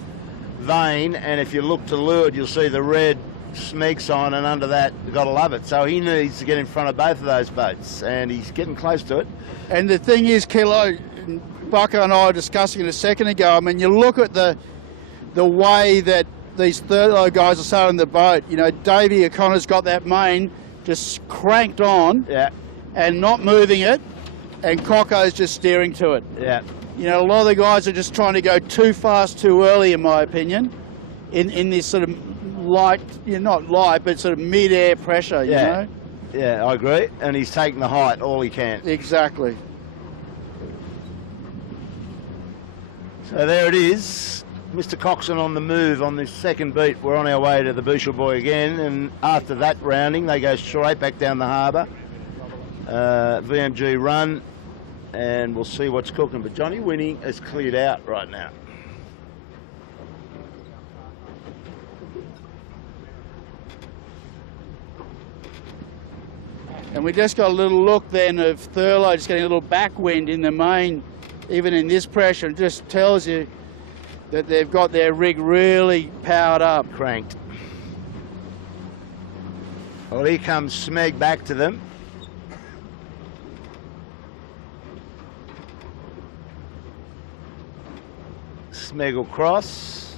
vein, and if you look to leeward, you'll see the red Smeg sign, and under that, you've got to love it. So he needs to get in front of both of those boats, and he's getting close to it. And the thing is, Kilo, Bucko and I were discussing it a second ago. I mean, you look at the way that these Thurlow guys are sailing the boat. You know, Davey O'Connor's got that main just cranked on, Yeah, and not moving it, and Cocko's just steering to it. yeah. You know, a lot of the guys are just trying to go too fast, too early, in my opinion, in this sort of light, not light, but sort of mid-air pressure, you know? Yeah, I agree. And he's taking the height all he can. Exactly. So there it is. Mr. Coxon on the move on this second beat. We're on our way to the Bushel Boy again, and after that rounding, they go straight back down the harbour. VMG run, and we'll see what's cooking. But Johnny Winnie is cleared out right now. And we just got a little look then of Thurlow just getting a little backwind in the main, even in this pressure. It just tells you that they've got their rig really powered up. Cranked. Well, here comes Smeg back to them. Smeg will cross.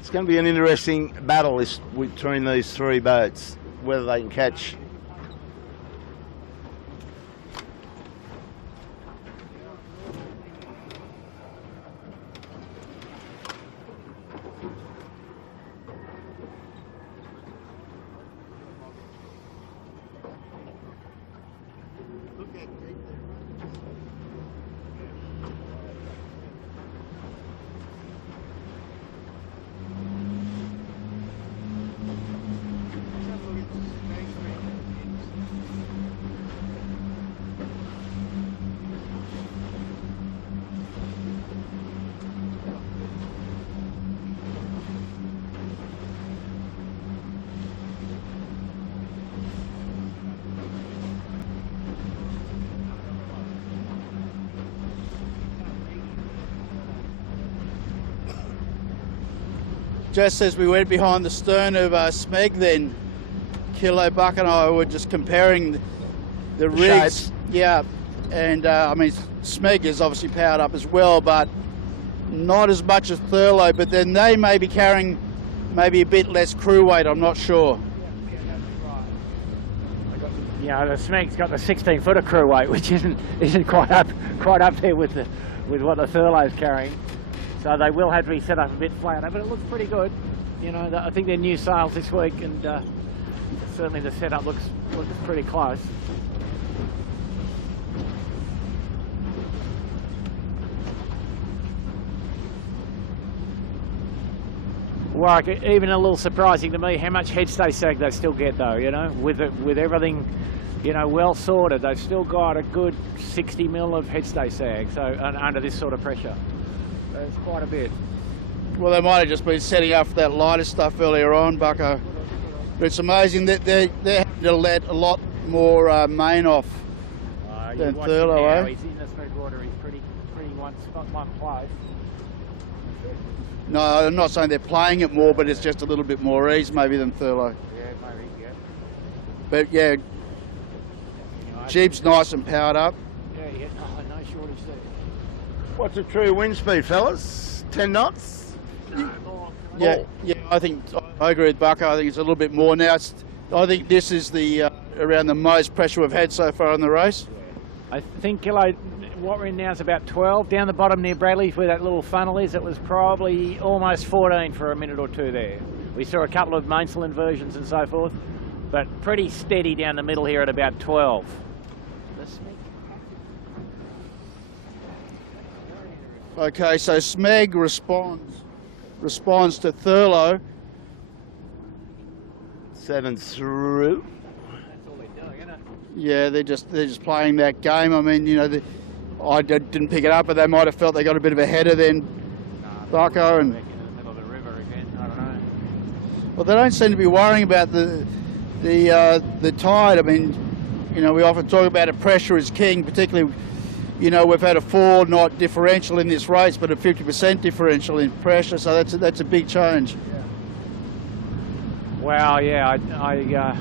It's going to be an interesting battle between these three boats, whether they can catch. Just as we went behind the stern of Smeg then, Kilo, Buck and I were just comparing the rigs. Shapes. Yeah, and I mean, Smeg is obviously powered up as well, but not as much as Thurlow, but then they may be carrying maybe a bit less crew weight, I'm not sure. Yeah, the Smeg's got the 16-footer crew weight, which isn't quite up there with what the Thurlow's carrying. So they will have to be set up a bit flatter, but it looks pretty good. You know, I think they're new sails this week, and certainly the setup looks pretty close. Well, even a little surprising to me how much headstay sag they still get, though. You know, with everything, you know, well sorted, they've still got a good 60 mil of headstay sag. So under this sort of pressure. It's quite a bit. Well, they might have just been setting up for that lighter stuff earlier on, Bucko. But it's amazing that they're having to let a lot more main off than Thurlow, eh? He's in the smooth water. He's pretty one place. No, I'm not saying they're playing it more, but it's just a little bit more ease maybe than Thurlow. Yeah, maybe, yeah. But yeah, Jeep's nice and powered up. Yeah, no shortage there. What's a true wind speed, fellas? 10 knots? Yeah, I agree with Bucko. I think it's a little bit more now. I think this is the around the most pressure we've had so far in the race. I think, Kilo, what we're in now is about 12. Down the bottom near Bradley, where that little funnel is, it was probably almost 14 for a minute or two there. We saw a couple of mainsail inversions and so forth, but pretty steady down the middle here at about 12. Okay, so Smeg responds to Thurlow. 7 through. That's all they're doing, isn't it? Yeah, they're just playing that game. I mean, you know, I didn't pick it up, but they might have felt they got a bit of a header then, Bucko, and Back in the middle of the river again. I don't know. well, they don't seem to be worrying about the tide. I mean, you know, we often talk about it, pressure is king, particularly You know, we've had a 4-knot differential in this race, but a 50% differential in pressure, so that's a big change. Well, yeah, I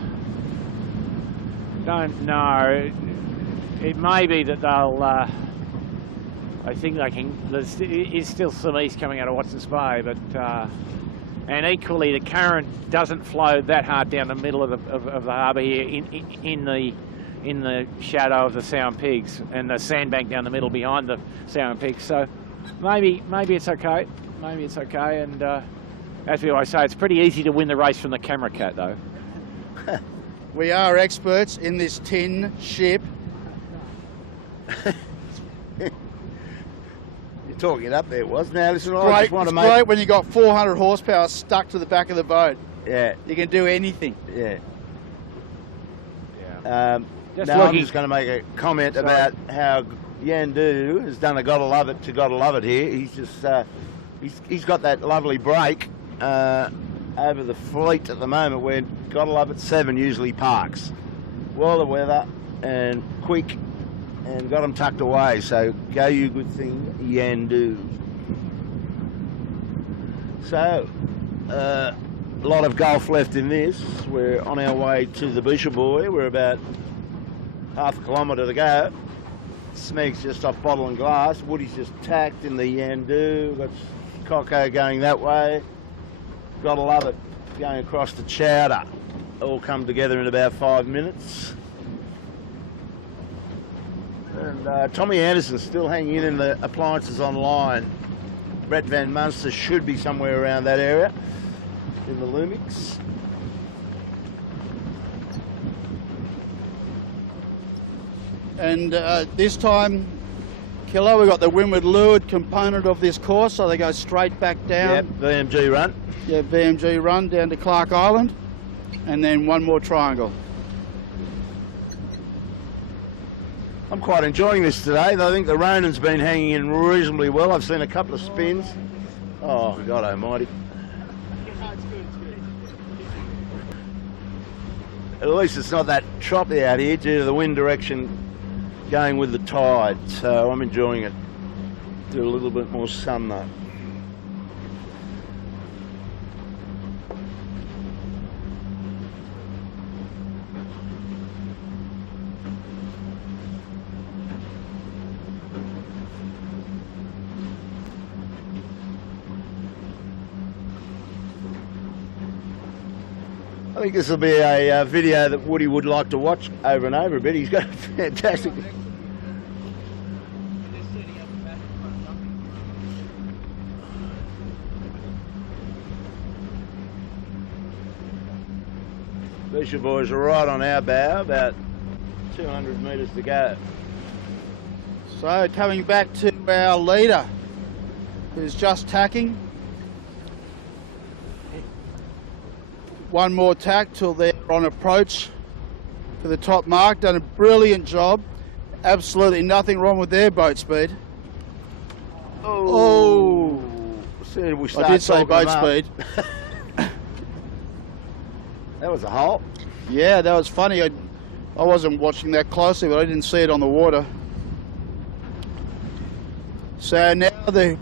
don't know. It may be that they'll. I think they can. There is still some east coming out of Watson's Bay, but and equally the current doesn't flow that hard down the middle of the harbour here in the shadow of the Sow and Pigs and the sandbank down the middle behind the Sow and Pigs. So maybe it's okay. Maybe it's okay. And as we always say, it's pretty easy to win the race from the camera cat, though. We are experts in this tin ship. You're talking up there, was now. Listen, It's great when you got 400 horsepower stuck to the back of the boat. Yeah, you can do anything. Yeah. Yeah. Now I'm just going to make a comment about how Yandoo has done a gotta love it to gotta love it here. He's just he's got that lovely break over the fleet at the moment where gotta love it 7 usually parks. Well, the weather and quick, and got them tucked away. So go you good thing, Yandoo. So a lot of golf left in this. We're on our way to the Boucher Buoy. We're about half a kilometre to go. Smeg's just off Bottle and Glass. Woody's just tacked in the Yandoo. Got Coco going that way. Gotta love it going across to Chowder. All come together in about 5 minutes. And Tommy Anderson's still hanging in the appliances online. Brett Van Munster should be somewhere around that area in the Lumix. And this time, Killer, we've got the windward leeward component of this course, so they go straight back down. Yep, VMG run. Yeah, VMG run down to Clark Island, and then one more triangle. I'm quite enjoying this today. I think the Ronan's been hanging in reasonably well. I've seen a couple of spins. Oh, God almighty. At least it's not that choppy out here due to the wind direction going with the tide, so I'm enjoying it. Do a little bit more sun though. I think this will be a video that Woody would like to watch over and over a bit. He's got a fantastic... Boucher boys are right on our bow, about 200 metres to go. So coming back to our leader, who's just tacking. One more tack till they're on approach for the top mark. Done a brilliant job. Absolutely nothing wrong with their boat speed. Oh. I did say boat speed. That was a hole. Yeah, that was funny. I wasn't watching that closely, but I didn't see it on the water. So now the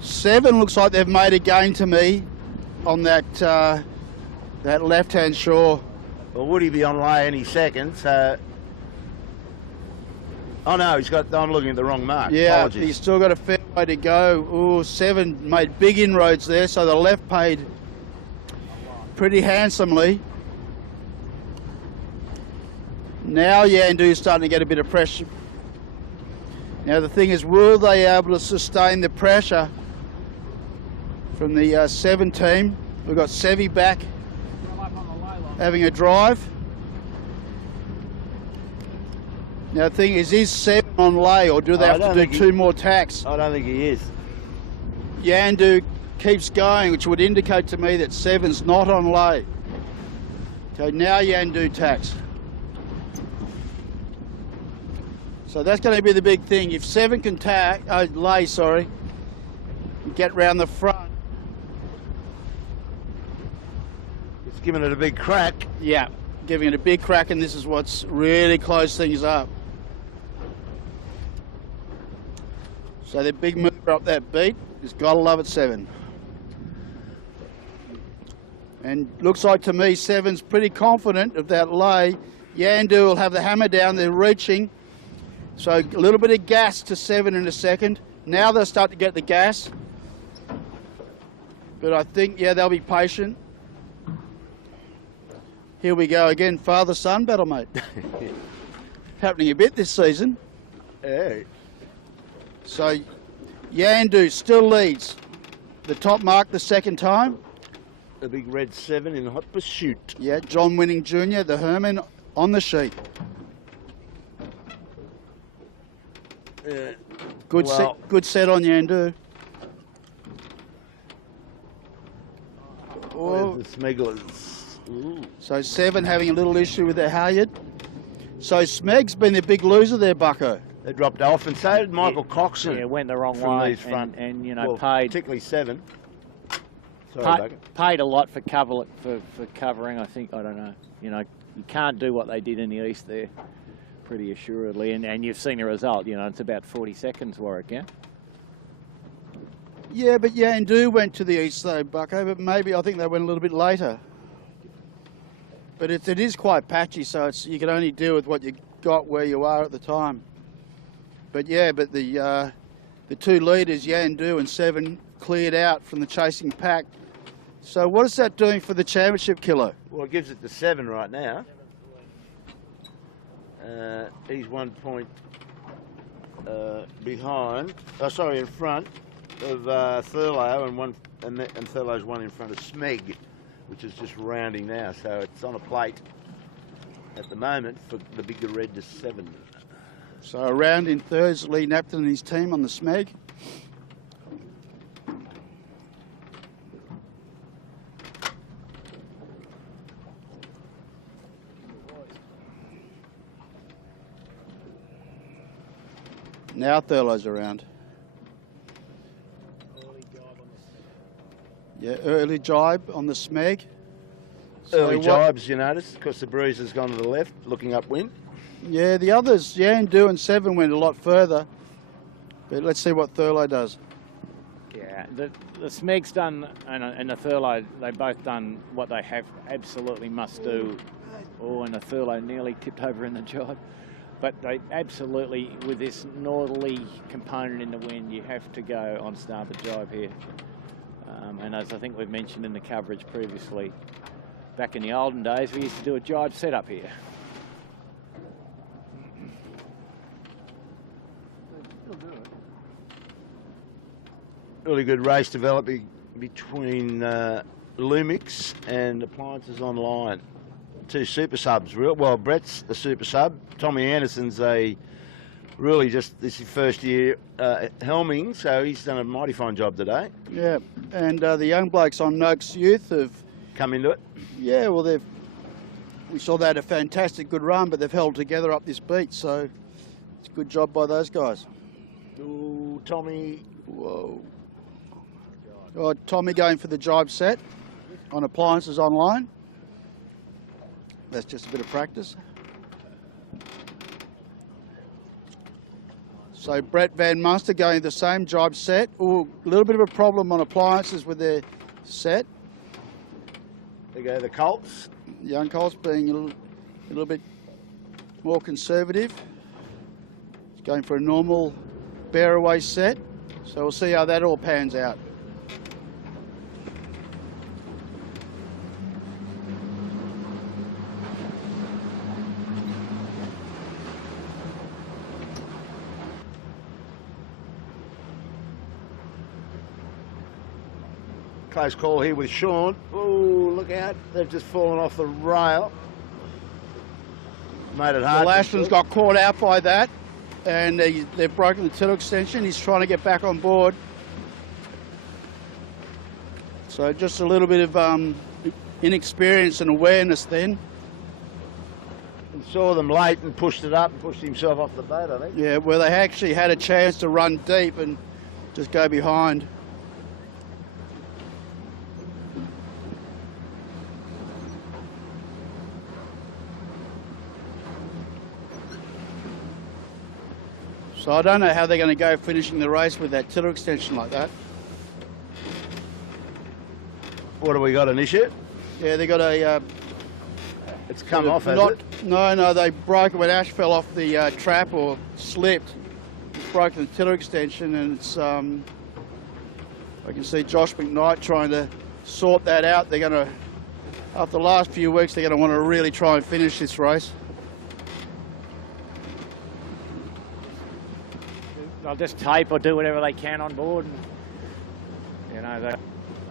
7 looks like they've made a gain to me on that that left-hand shore. Well, would he be on lay any second? So, oh no, I'm looking at the wrong mark. Yeah, Apologies. He's still got a fair way to go. Ooh, 7 made big inroads there, so the left paid pretty handsomely. Now Yandoo's starting to get a bit of pressure. Now the thing is, will they be able to sustain the pressure from the 7 team? We've got Sevy back having a drive. Now the thing is 7 on lay, or do they have to do 2 more tacks? I don't think he is. Yandoo keeps going, which would indicate to me that 7's not on lay. So now Yandoo tacks. So that's going to be the big thing. If 7 can lay, get round the front. It's giving it a big crack. Yeah, giving it a big crack, and this is what's really closed things up. So the big mover up that beat is Gotta Love at 7. And looks like to me 7's pretty confident of that lay. Yandoo will have the hammer down, they're reaching. So a little bit of gas to 7 in a second. Now they'll start to get the gas. But I think, yeah, they'll be patient. Here we go again, father-son battle, mate. Happening a bit this season. Hey. So Yandoo still leads the top mark the second time. The big red 7 in hot pursuit. Yeah, John Winning Jr., the Herman on the sheet. Good set on Yandoo. Oh. The Smegglers. Ooh. So 7 having a little issue with their halyard. So Smeg's been the big loser there, Bucko. They dropped off, and so did Michael Coxon. Yeah, went the wrong from way, these front. and you know, well, paid particularly 7. Sorry, paid a lot for covering. I think, I don't know. You know, you can't do what they did in the east there, pretty assuredly. And you've seen the result. You know, it's about 40 seconds, Warwick. Yeah. Yeah, but Yandoo went to the east though, Bucko. But maybe I think they went a little bit later. But it is quite patchy, so you can only deal with what you got where you are at the time. But yeah, but the two leaders, Yandoo and 7, cleared out from the chasing pack. So what is that doing for the championship, Kilo? Well, it gives it to 7 right now. He's 1 point behind. Oh, sorry, in front of Thurlow, and Thurlow's 1 in front of Smeg, which is just rounding now. So it's on a plate at the moment for the bigger red to 7. So around in thirds, Lee Napton and his team on the Smeg. Now Thurlow's around. Yeah, early jibe on the Smeg. Early jibes, you notice, because the breeze has gone to the left, looking upwind. Yeah, the others, Yandoo and 7 went a lot further. But let's see what Thurlow does. Yeah, the Smeg's done, and the Thurlow, they both done what they absolutely must do. Oh, and the Thurlow nearly tipped over in the jibe. But they absolutely, with this northerly component in the wind, you have to go on starboard jibe here. And as I think we've mentioned in the coverage previously, back in the olden days, we used to do a jibe setup here. Really good race developing between Lumix and Appliances Online. 2 super subs. Well, Brett's the super sub. Tommy Anderson's really just this is his first year helming, so he's done a mighty fine job today. Yeah, and the young blokes on Noakes Youth have come into it. Yeah, well, we saw they had a fantastic good run, but they've held together up this beat, so it's a good job by those guys. Ooh, Tommy. Whoa. Oh, Tommy going for the jibe set on Appliances Online. That's just a bit of practice. So Brett Van Munster going the same jibe set. Ooh, a little bit of a problem on Appliances with their set. There go the Colts. Young Colts being a little bit more conservative. Going for a normal bear away set. So we'll see how that all pans out. Close call here with Sean. Oh, look out. They've just fallen off the rail. Made it hard. Well, Ashton's got caught out by that, and they've broken the tiller extension. He's trying to get back on board. So just a little bit of inexperience and awareness then. And saw them late and pushed it up and pushed himself off the boat, I think. Yeah, well, they actually had a chance to run deep and just go behind. So I don't know how they're going to go finishing the race with that tiller extension like that. What have we got, an issue? Yeah, they got a... It's come off, hasn't it? No, they broke it when Ash fell off the trap or slipped. It's broken the tiller extension, and it's... I can see Josh McKnight trying to sort that out. They're going to... After the last few weeks, they're going to want to really try and finish this race. They'll just tape or do whatever they can on board. And, you know,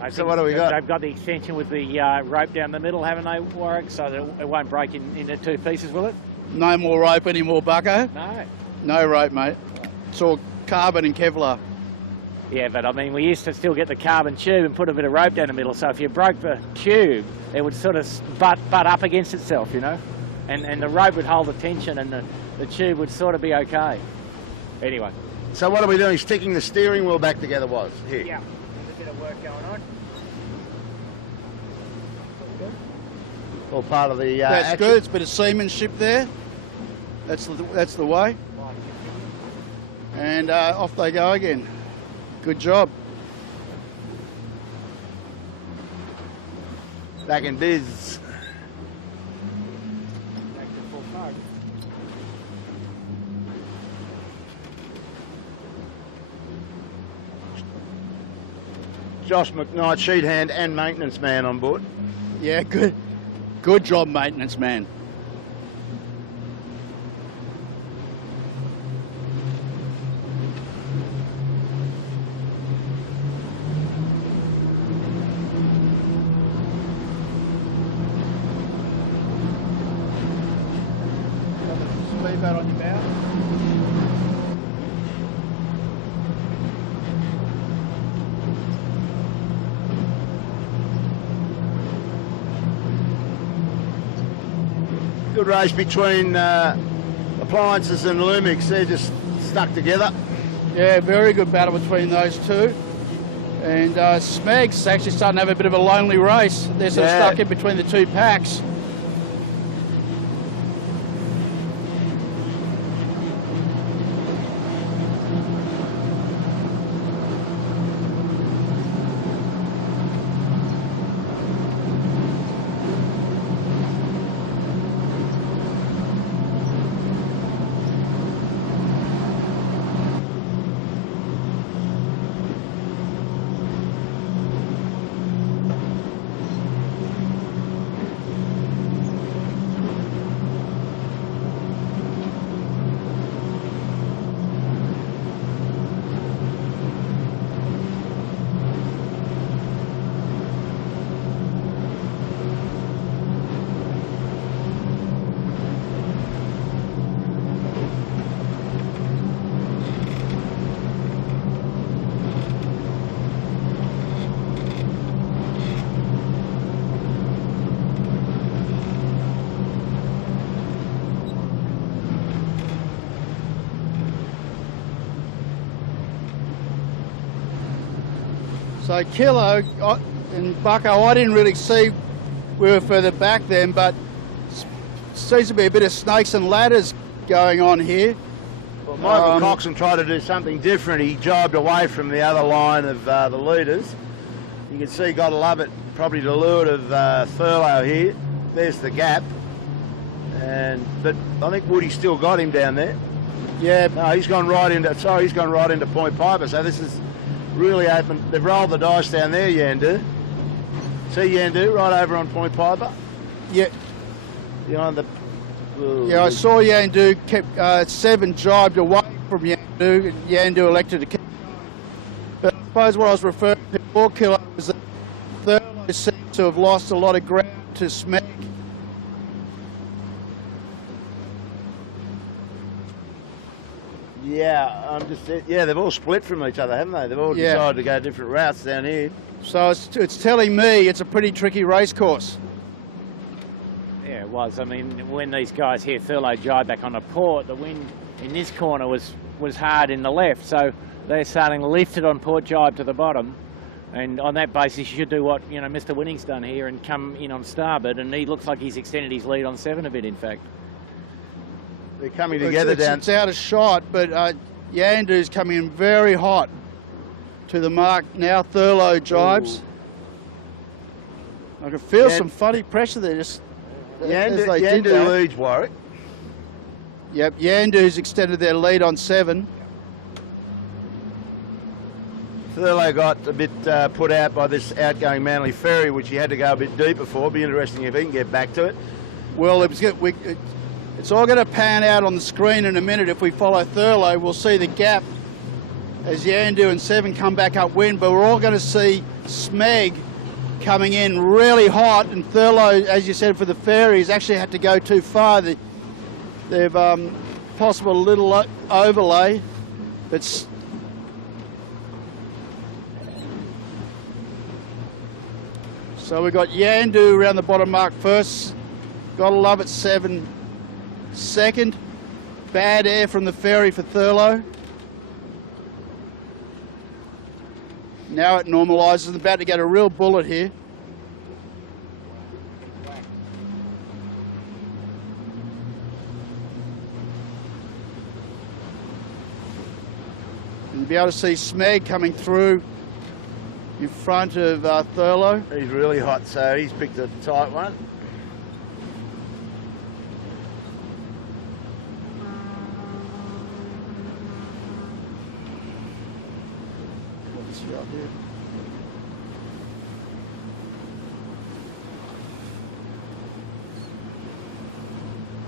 so what do we got? They've got the extension with the rope down the middle, haven't they, Warwick? So that it won't break into two pieces, will it? No more rope anymore, Bucko? No. No rope, mate. It's all carbon and Kevlar. Yeah, but I mean, we used to still get the carbon tube and put a bit of rope down the middle. So if you broke the tube, it would sort of butt up against itself, you know? And the rope would hold the tension, and the tube would sort of be okay. Anyway. So what are we doing? Sticking the steering wheel back together was here. Yeah, there's a bit of work going on. All part of the That's action. good. It's a bit of seamanship there. That's the way. And off they go again. Good job. Back in biz. Back to full mode. Josh McKnight, sheet hand and maintenance man on board. Yeah, good. Good job, maintenance man. Speedboat on your bow. Good race between Appliances and Lumix. They're just stuck together. Yeah, very good battle between those two. And Smeg's actually starting to have a bit of a lonely race. They're sort of stuck in between the two packs. So Kilo and Bucko, I didn't really see, we were further back then, but seems to be a bit of snakes and ladders going on here. Well, Michael Coxon tried to do something different. He jibed away from the other line of the leaders. You can see, gotta love it, probably to leeward of Thurlow here. There's the gap. But I think Woody's still got him down there. Yeah. No, he's gone right into Point Piper. So this is really open. They've rolled the dice down there, Yandoo. See Yandoo right over on Point Piper? Yeah. Behind the... Yeah, I saw Yandoo kept 7 jibed away from Yandoo. Yandoo elected to keep. But I suppose what I was referring to 4 Kilo was that Thurlow seems to have lost a lot of ground to Smeg. Yeah, they've all split from each other, haven't they? They've all decided to go different routes down here. So it's telling me it's a pretty tricky race course. Yeah, it was. I mean, when these guys here, Thurlow jibe back on the port, the wind in this corner was hard in the left, so they're starting to lift it on port jibe to the bottom. And on that basis, you should do what, Mr. Winning's done here and come in on starboard, and he looks like he's extended his lead on 7 a bit, in fact. They're coming together down. It's out of shot, but Yandoo's coming in very hot to the mark now. Thurlow jibes. Ooh. I can feel some funny pressure there. Just Yandoo leads, Warwick. Yep, Yandoo's extended their lead on 7. Thurlow got a bit put out by this outgoing Manly ferry, which he had to go a bit deeper for. It'll be interesting if he can get back to it. Well, it's all going to pan out on the screen in a minute. If we follow Thurlow, we'll see the gap as Yandoo and 7 come back upwind, but we're all going to see Smeg coming in really hot, and Thurlow, as you said, for the ferries, actually had to go too far. They've possible little overlay, but so we've got Yandoo around the bottom mark first. Gotta love it, 7 second. Bad air from the ferry for Thurlow. Now it normalises. About to get a real bullet here. And you'll be able to see Smeg coming through in front of Thurlow. He's really hot, so he's picked a tight one. What's right here?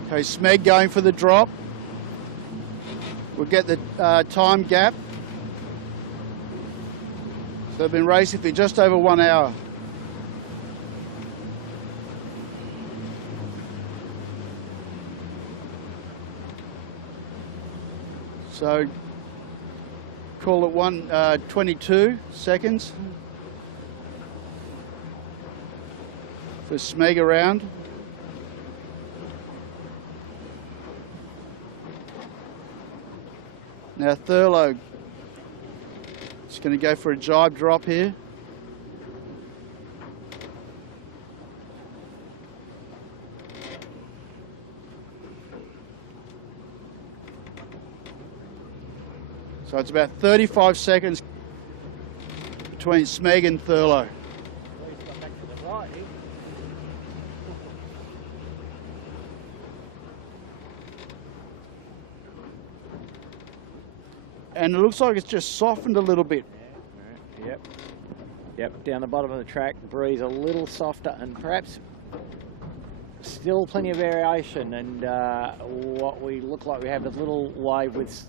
Okay, Smeg going for the drop. We'll get the time gap. So they've been racing for just over 1 hour. So call it 22 seconds for Smeg around. Now Thurlow is going to go for a jibe drop here. So it's about 35 seconds between Smeg and Thurlow. And it looks like it's just softened a little bit. Yep, down the bottom of the track, breeze a little softer and perhaps still plenty of variation, and what we look like we have a little wave with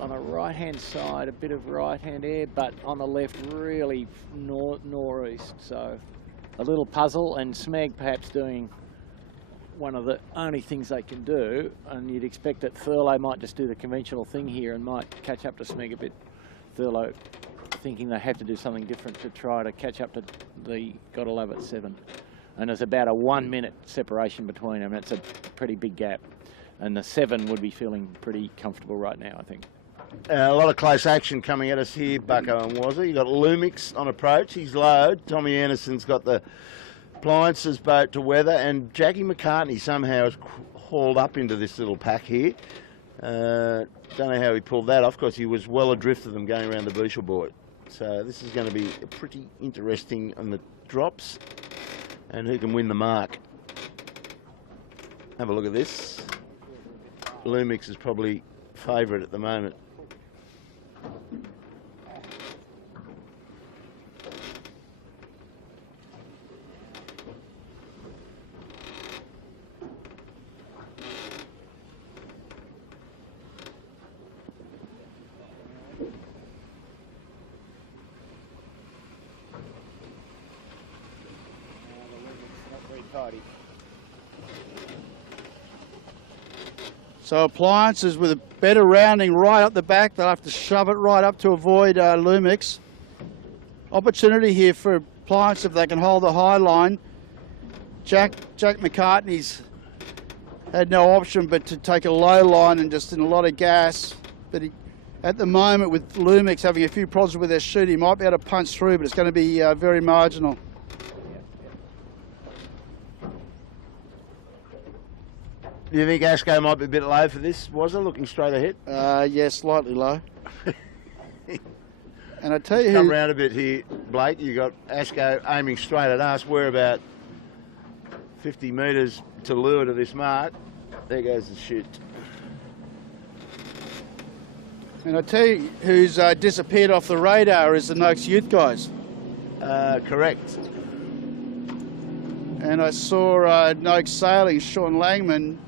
on the right hand side a bit of right hand air, but on the left really northeast, so a little puzzle, and Smeg perhaps doing one of the only things they can do, and you'd expect that Thurlow might just do the conventional thing here and might catch up to Smeg a bit. Thurlow thinking they have to do something different to try to catch up to the Gotta Love It 7. And there's about a 1 minute separation between them. It's a pretty big gap. And the 7 would be feeling pretty comfortable right now, I think. A lot of close action coming at us here, Bucko and Wazza. You've got Lumix on approach. He's low. Tommy Anderson's got the appliances boat to weather, and Jackie McCartney somehow has hauled up into this little pack here. Don't know how he pulled that off, because he was well adrift of them going around the Beetle Buoy. So this is going to be pretty interesting on the drops and who can win the mark. Have a look at this. Lumix is probably favourite at the moment. So appliances with a better rounding right up the back. They'll have to shove it right up to avoid Lumix. Opportunity here for appliance if they can hold the high line. Jack McCartney's had no option but to take a low line and just in a lot of gas. But at the moment, with Lumix having a few problems with their chute, he might be able to punch through, but it's going to be very marginal. Do you think Ashko might be a bit low for this? Was it looking straight ahead? Yeah, slightly low. And I tell you Come who... round a bit here, Blake. You got Ashko aiming straight at us. We're about 50 metres to leeward of this mark. There goes the chute. And I tell you who's disappeared off the radar is the Noakes Youth guys. Correct. And I saw Noakes Sailing, Sean Langman,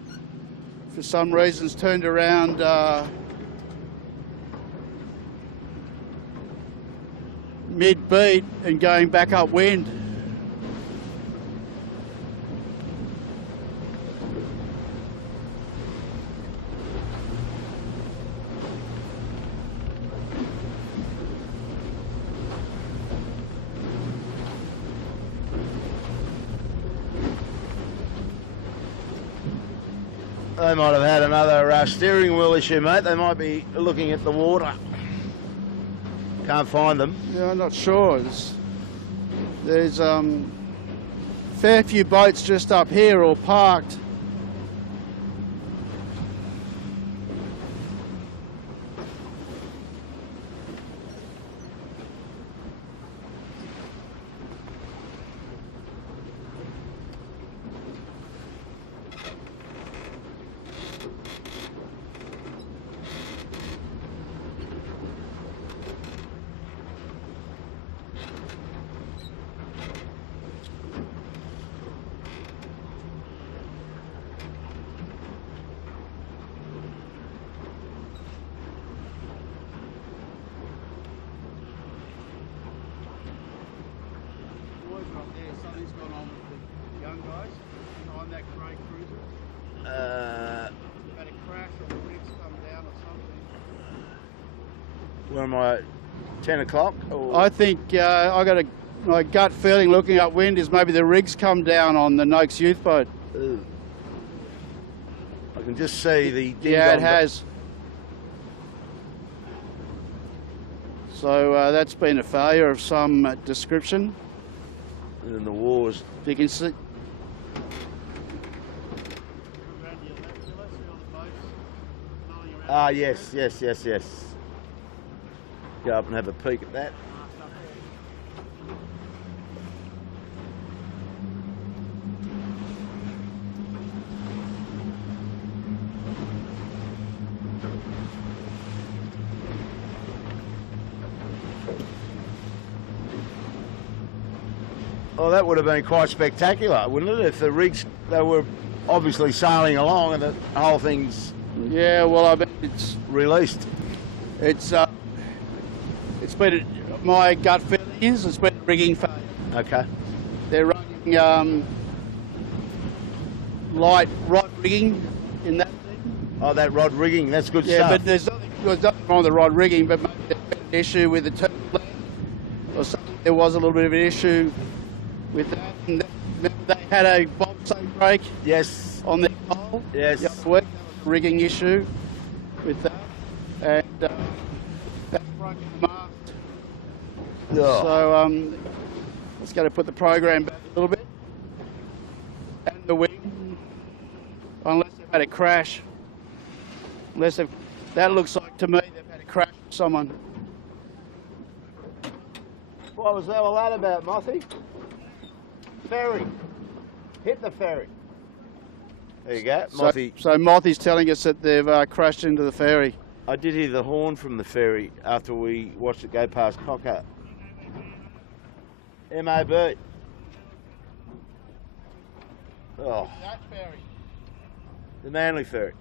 for some reasons turned around mid-beat and going back upwind. They might have had another steering wheel issue, mate. They might be looking at the water. Can't find them. Yeah, I'm not sure. There's fair few boats just up here all parked. Something's gone on with the young guys behind that grey cruiser. Had a crash or the rigs come down or something. Where am I? 10 o'clock? I think I got my gut feeling looking upwind is maybe the rigs come down on the Noakes Youth boat. I can just see the... Yeah, it has. So that's been a failure of some description. In the wars. You can see. Ah, yes. Go up and have a peek at that. Well, that would have been quite spectacular, wouldn't it? If the rigs, they were obviously sailing along and the whole thing's... Yeah, well, I bet it's released. It's been, my gut feeling is it's been a rigging failure. Okay. They're running light rod rigging in that thing. Oh, that rod rigging, that's good Yeah, stuff. but there's nothing wrong with the rod rigging, but maybe there's been an issue with the turbulence or something. There was a little bit of an issue with that. And they had a bobsleigh break. Yes. On their pole. Yes. The other week. That was a rigging issue with that. And that broke the mast. Oh. So it's going to put the program back a little bit. And the wing, unless they've had a crash. That looks like to me they've had a crash with someone. What was all that about, Mothy? Ferry. Hit the ferry. There you go, Mothy. So Mothy's telling us that they've crashed into the ferry. I did hear the horn from the ferry after we watched it go past Cocker. MAB. Oh. That ferry. The Manly ferry.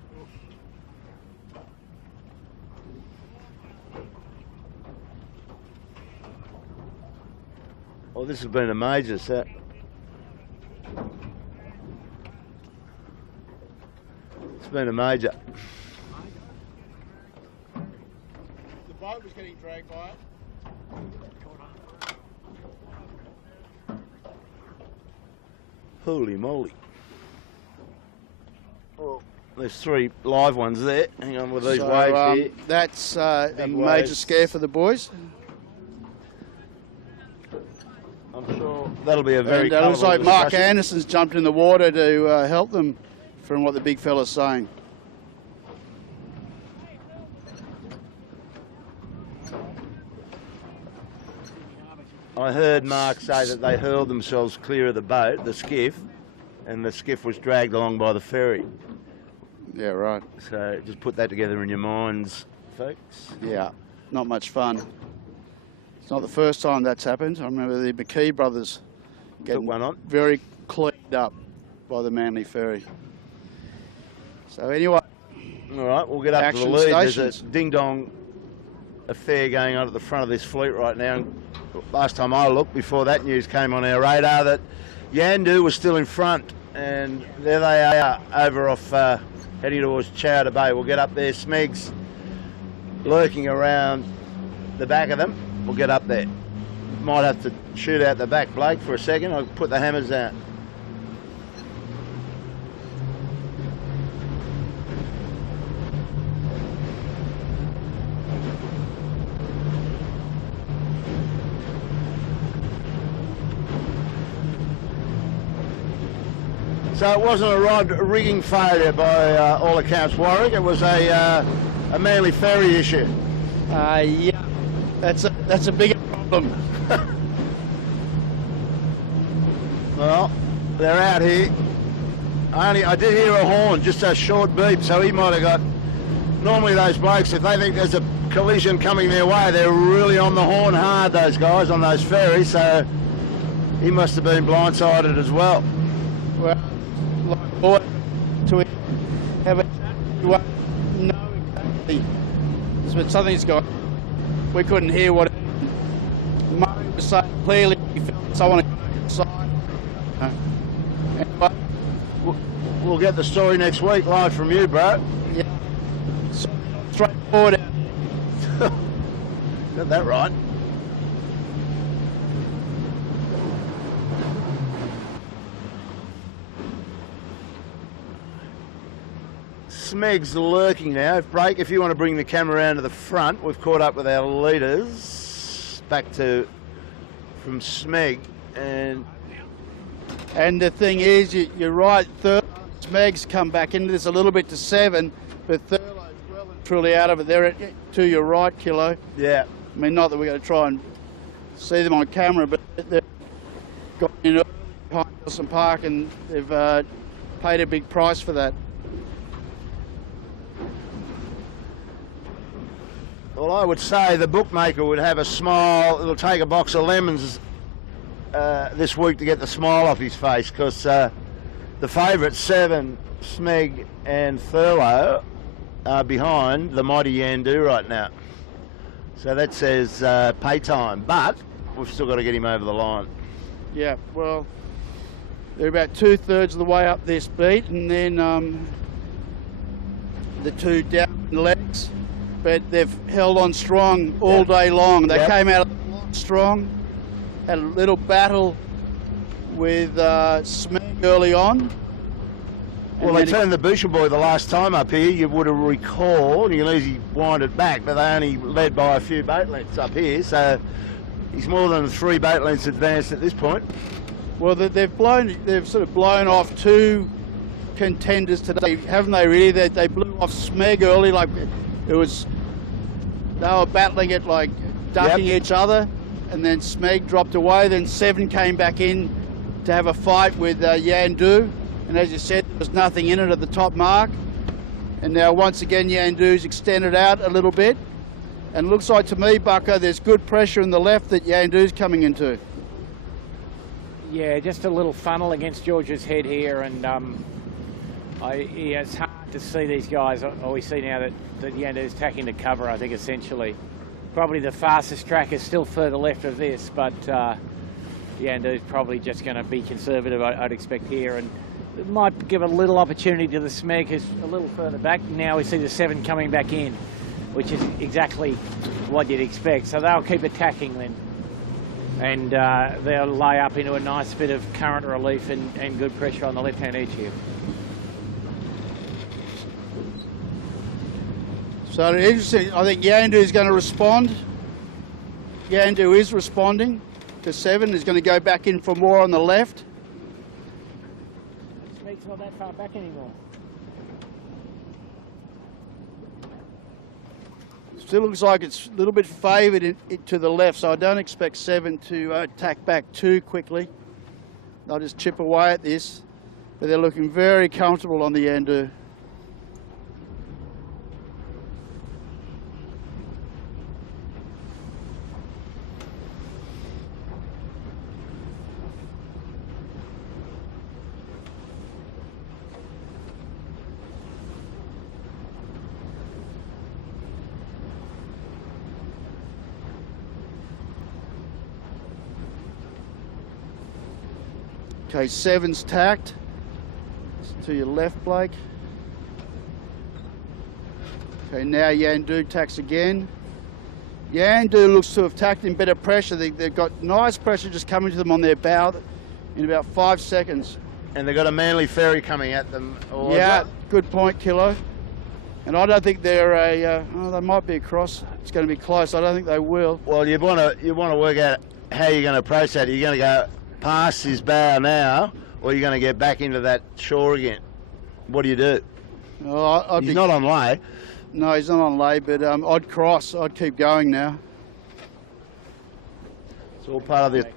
Well, this has been a major set. It's been a major. The boat was getting dragged by it. Holy moly. Well, there's 3 live ones there. Hang on with these waves here. That's a Big major waves. scare for the boys. I'm sure that'll be a very And it looks colourful like Mark discussion. Anderson's jumped in the water to help them from what the big fella's saying. I heard Mark say that they hurled themselves clear of the boat, the skiff, and the skiff was dragged along by the ferry. Yeah, right. So just put that together in your minds, folks. Yeah, not much fun. It's not the first time that's happened. I remember the McKee brothers getting one on. very cleaned up by the Manly ferry. So anyway, all right, we'll get up to the action lead. stations. There's a ding-dong affair going on at the front of this fleet right now. Last time I looked, before that news came on our radar, that Yandoo was still in front, and there they are over off heading towards Chowder Bay. We'll get up there. Smeg's lurking around the back of them. We'll get up there. Might have to shoot out the back, Blake, for a second. I'll put the hammers out. So it wasn't a rod rigging failure by all accounts, Warwick. It was a Manly ferry issue. Yeah, that's a bigger problem. Well, they're out here. I did hear a horn, just a short beep, so he might have got... Normally those blokes, if they think there's a collision coming their way, they're really on the horn hard, those guys on those ferries, so he must have been blindsided as well. Well, like boy, to have a chat, you won't know exactly. But something's got. We couldn't hear what Murray was saying clearly. He felt someone inside. Anyway, we'll get the story next week live from you, bro. Yeah. So, straightforward. Got that right. Smeg's lurking now. Blake, if you want to bring the camera around to the front, we've caught up with our leaders back to from Smeg, and the thing is, you're right. Smeg's come back into this a little bit to 7, but Thurlow's well and truly out of it. They're to your right, Kilo. Yeah. I mean, not that we're going to try and see them on camera, but they've got in behind Wilson Park, and they've paid a big price for that. Well, I would say the bookmaker would have a smile. It'll take a box of lemons this week to get the smile off his face, because the favourites, 7, Smeg and Thurlow, are behind the mighty Yandoo right now. So that says pay time, but we've still got to get him over the line. Yeah, well, they're about 2/3 of the way up this beat, and then the 2 down legs. But they've held on strong all day long. They came out strong, had a little battle with Smeg early on. Well, they turned the Boucher boy the last time up here. You would have recalled, you can easily wind it back, but they only led by a few boat lengths up here, so he's more than 3 boat lengths advanced at this point. Well, they've sort of blown off 2 contenders today, haven't they? Really, they blew off Smeg early, like it was. They were battling it, like ducking each other, and then Smeg dropped away. Then 7 came back in to have a fight with Yandoo, and as you said, there was nothing in it at the top mark. And now once again Yandoo's extended out a little bit, and it looks like to me, Bucko, there's good pressure in the left that Yandoo's coming into. Yeah, just a little funnel against George's head here, and it's hard to see these guys. We see now that Yandoo's tacking to cover, I think, essentially. Probably the fastest track is still further left of this, but Yandoo's probably just going to be conservative, I'd expect here, and it might give a little opportunity to the Smeg, who's a little further back. Now we see the 7 coming back in, which is exactly what you'd expect. So they'll keep attacking then, and they'll lay up into a nice bit of current relief and good pressure on the left-hand edge here. So interesting. I think Yandoo is going to respond. Yandoo is responding to 7. Is going to go back in for more on the left. Smeg's not that far back anymore. Still looks like it's a little bit favoured to the left, so I don't expect 7 to tack back too quickly. They'll just chip away at this, but they're looking very comfortable on the Yandoo. Okay, 7's tacked. To your left, Blake. Okay, now Yandoo tacks again. Yandoo looks to have tacked in better pressure. They've got nice pressure just coming to them on their bow in about 5 seconds. And they've got a Manly ferry coming at them. Yeah, good point, Kilo. And I don't think they're they might be across. It's going to be close. I don't think they will. Well, you want to work out how you're going to approach that. Are you going to go past his bow now, or you're going to get back into that shore again? What do you do? Well, he's not on lay. No, he's not on lay, but I'd cross. I'd keep going now. It's all part of the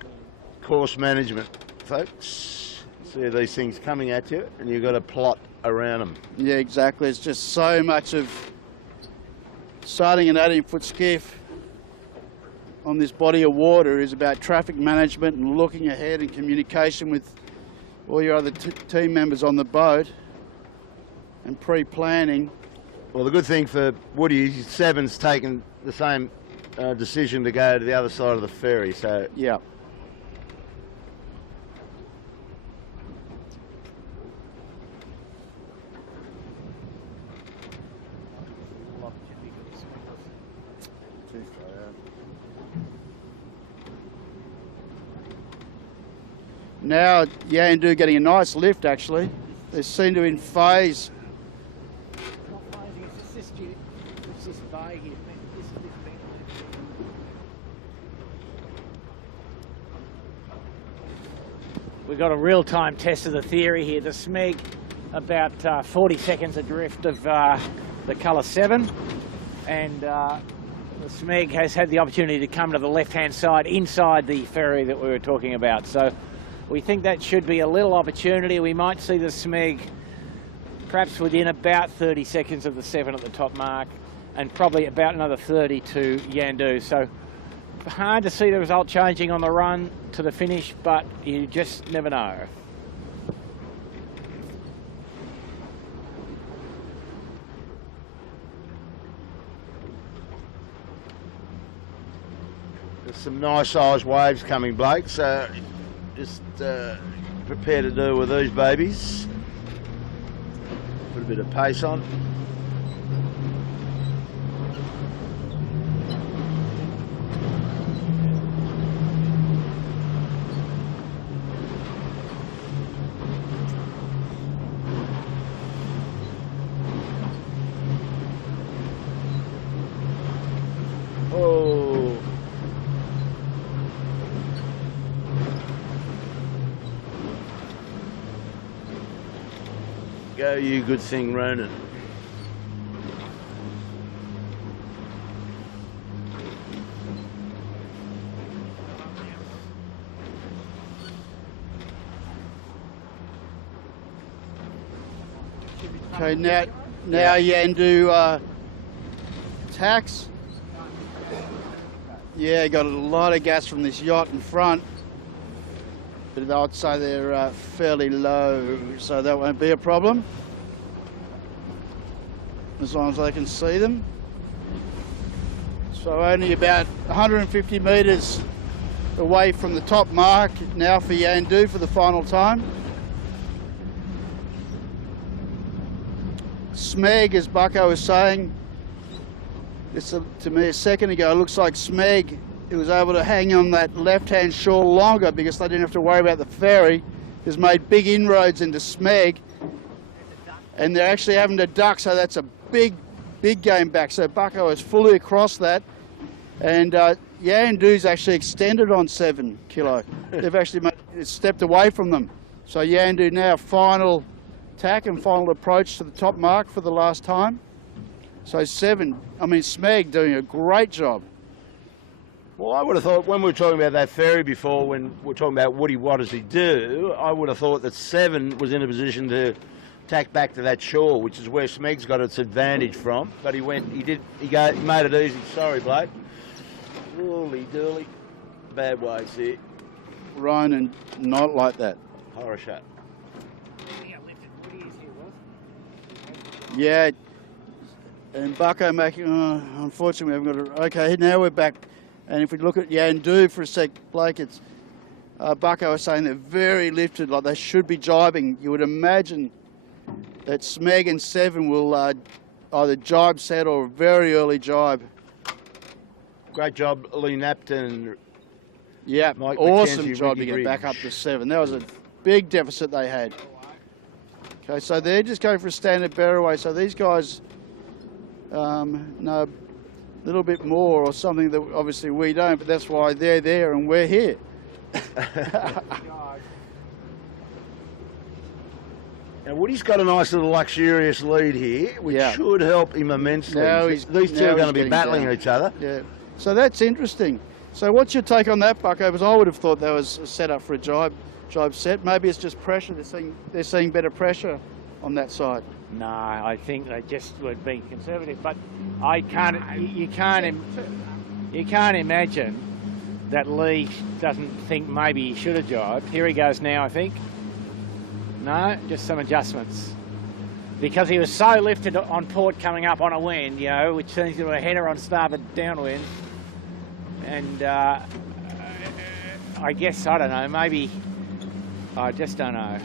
course management, folks. See these things coming at you, and you've got to plot around them. Yeah, exactly. It's just so much of starting an 18-foot skiff on this body of water is about traffic management and looking ahead and communication with all your other team members on the boat and pre-planning. Well, the good thing for Woody, 7's taken the same decision to go to the other side of the ferry, so... Yeah. Now Yandoo getting a nice lift actually. They seem to be in phase. We've got a real-time test of the theory here. The Smeg about 40 seconds adrift of the colour 7, and the Smeg has had the opportunity to come to the left-hand side inside the ferry that we were talking about. So we think that should be a little opportunity. We might see the Smeg perhaps within about 30 seconds of the 7 at the top mark, and probably about another 30 to Yandoo. So hard to see the result changing on the run to the finish, but you just never know. There's some nice sized waves coming, Blake, so just prepare to deal with these babies. Put a bit of pace on. Oh. Go you good thing, Ronan. Okay, now Yandoo tacks. Yeah, got a lot of gas from this yacht in front, but I'd say they're fairly low, so that won't be a problem as long as they can see them. So only about 150 metres away from the top mark now for Yandoo for the final time. Smeg, as Bucko was saying, this to me a second ago, it looks like Smeg, it was able to hang on that left-hand shore longer because they didn't have to worry about the ferry, has made big inroads into Smeg, and they're actually having to duck, so that's a big game back. So Bucko is fully across that, and Yandoo's actually extended on 7 kilo. They've actually stepped away from them. So Yandoo now final tack and final approach to the top mark for the last time. So 7, I mean, Smeg doing a great job. Well, I would have thought when we were talking about that ferry before, when we were talking about Woody, what does he do? I would have thought that 7 was in a position to tack back to that shore, which is where Smeg's got its advantage from. But he made it easy. Sorry, Blake. Holy dooly. Bad waves here. Ronan, not like that. Horror shot. Yeah. And Bucko making, unfortunately, we haven't got it. Okay, now we're back. And if we look at Yandoo for a sec, Blake, it's Bucko was saying they're very lifted, like they should be jibing. You would imagine that Smeg and 7 will either jibe set or a very early jibe. Great job, Lee Napton. Yeah, Mike awesome McKenzie, job to Ricky get back Ridge. up to 7. That was a big deficit they had. Okay, so they're just going for a standard bearaway. So these guys know a little bit more or something that obviously we don't, but that's why they're there and we're here. Now Woody's got a nice little luxurious lead here, which should help him immensely. These two are going to be battling each other. Yeah, so that's interesting. So what's your take on that, Bucko? Because I would have thought that was a setup for a jibe set. Maybe it's just pressure. They're seeing better pressure on that side. No, I think they just were being conservative. But I can't. You can't imagine that Lee doesn't think maybe he should have jibed. Here he goes now, I think. No, just some adjustments. Because he was so lifted on port coming up on a wind, you know, which turns into a header on starboard downwind. And I guess, I don't know, maybe, I just don't know.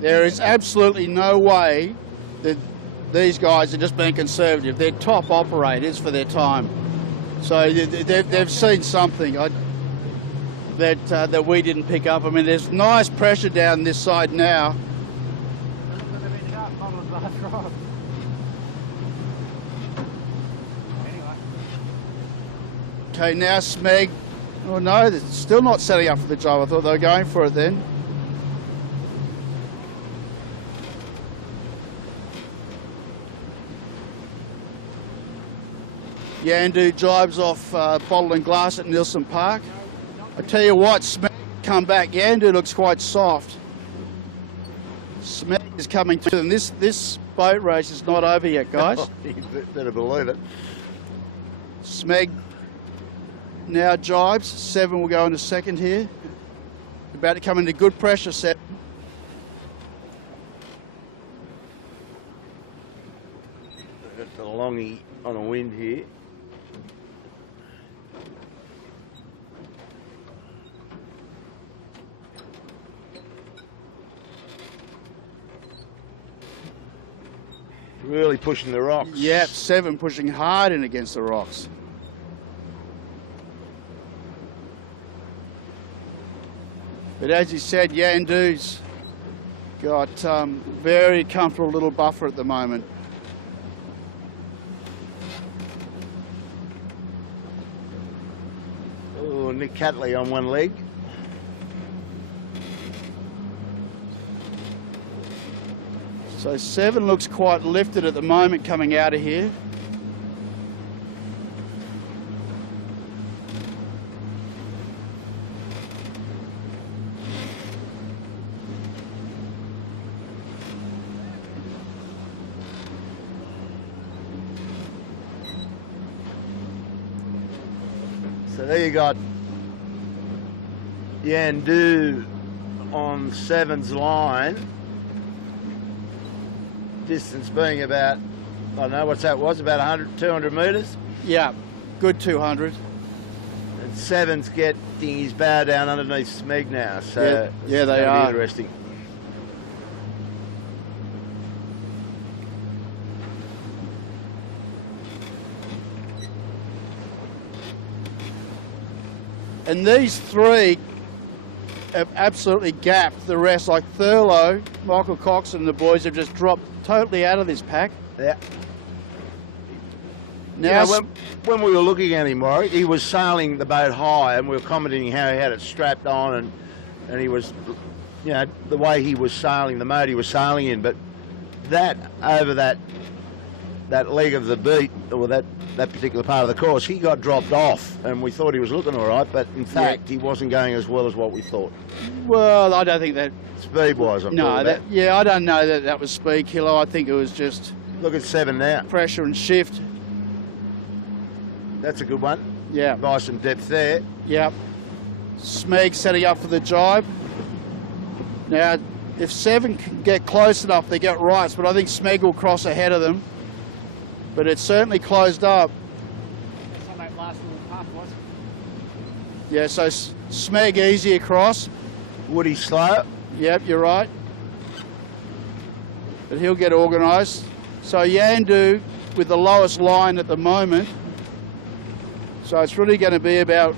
There is absolutely no way that these guys are just being conservative. They're top operators for their time. So they've seen something that we didn't pick up. I mean, there's nice pressure down this side now. Okay, now Smeg. Oh no, they're still not setting up for the job. I thought they were going for it then. Yandoo jibes off Bottle and Glass at Nielsen Park. I tell you what, Smeg come back. Yandoo looks quite soft. Smeg is coming to them. This boat race is not over yet, guys. You better believe it. Smeg now jibes. 7 will go into second here. About to come into good pressure set. Got the longie on a wind here. Really pushing the rocks. Yep, 7 pushing hard in against the rocks. But as you said, Yandoo's got very comfortable little buffer at the moment. Oh, Nick Catley on one leg. So 7 looks quite lifted at the moment coming out of here. So there you got Yandoo on 7's line. Distance being about, I don't know what's that was, about 100, 200 metres. Yeah, good 200. And 7's getting his bow down underneath Smeg now. So yeah, they are. Interesting. And these 3 have absolutely gapped the rest. Like Thurlow, Michael Cox and the boys have just dropped totally out of this pack. Yeah. Now, when we were looking at him, Warwick, he was sailing the boat high, and we were commenting how he had it strapped on, and he was, you know, the way he was sailing, the mode he was sailing in. But that over that that leg of the beat, or that particular part of the course, he got dropped off, and we thought he was looking all right, but in fact he wasn't going as well as what we thought. Well, I don't think that... Speed-wise, I'm No, that. yeah, I don't know that was speed killer. I think it was just... Look at 7 now. Pressure and shift. That's a good one. Yeah. Buy some depth there. Yep. Smeg setting up for the jibe. Now, if 7 can get close enough, they get rights, but I think Smeg will cross ahead of them. But it's certainly closed up. That's on that last little puff, was it? Yeah, so Smeg easy across. Woody slow. Yep, you're right. But he'll get organised. So Yandoo with the lowest line at the moment. So it's really going to be about,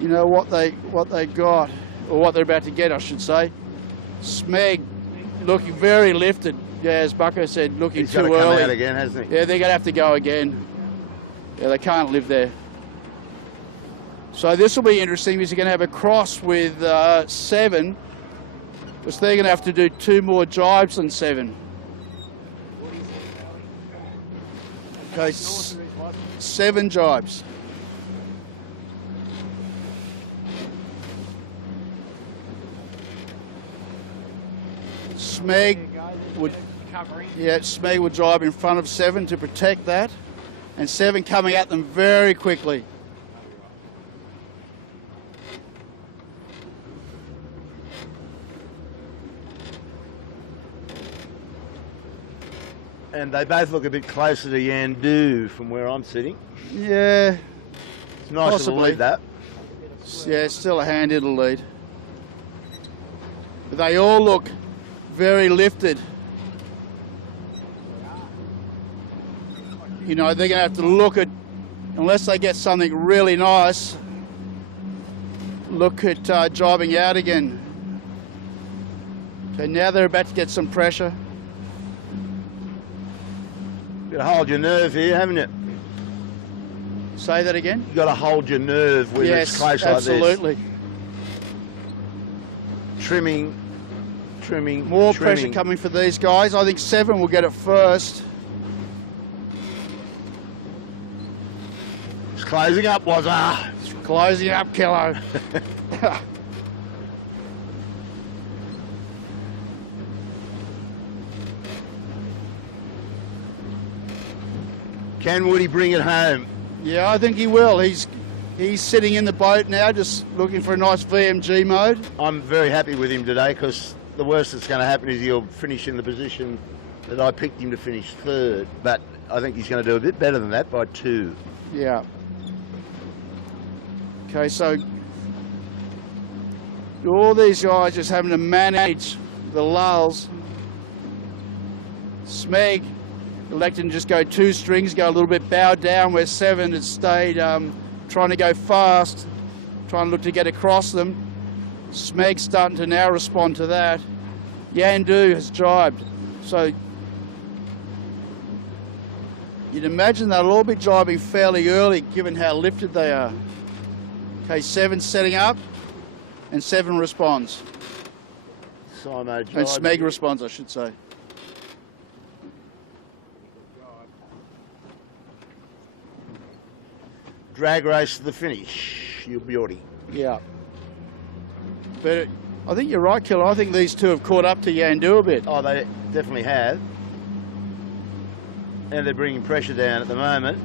you know, what they got, or what they're about to get, I should say. Smeg looking very lifted. Yeah, as Bucko said, looking too early. He's got to come out again, hasn't he? Yeah, they're going to have to go again. Yeah, they can't live there. So this will be interesting because you're going to have a cross with 7, because they're going to have to do 2 more jibes than 7. Okay, 7 jibes. Smeg would, Smeg would drive in front of 7 to protect that, and 7 coming at them very quickly. And they both look a bit closer to Yandoo from where I'm sitting. Yeah. It's nice possibly. to lead that. Yeah, it's still a hand in the lead. But they all look very lifted. You know, they're going to have to look at, unless they get something really nice, look at driving out again. Okay, now they're about to get some pressure. You've got to hold your nerve here, haven't you? Say that again? You've got to hold your nerve when it's close absolutely. like this. Trimming. More pressure coming for these guys. I think 7 will get it first. It's closing up, was It's closing up, Kilo. Can Woody bring it home? Yeah, I think he will. He's sitting in the boat now, just looking for a nice VMG mode. I'm very happy with him today, because the worst that's going to happen is he'll finish in the position that I picked him to finish 3rd. But I think he's going to do a bit better than that by 2. Yeah. Okay, so all these guys just having to manage the lulls. Smeg electing to just go 2 strings, go a little bit bowed down, where 7 has stayed trying to go fast, trying to look to get across them. Smeg's starting to now respond to that. Yandoo has jibed. So you'd imagine they'll all be jibing fairly early, given how lifted they are. Okay, 7's setting up, and 7 responds. Simo And jibing. Smeg responds, I should say. Drag race to the finish, you beauty. Yeah. But I think you're right, Killer. I think these 2 have caught up to Yandoo a bit. Oh, they definitely have. And they're bringing pressure down at the moment.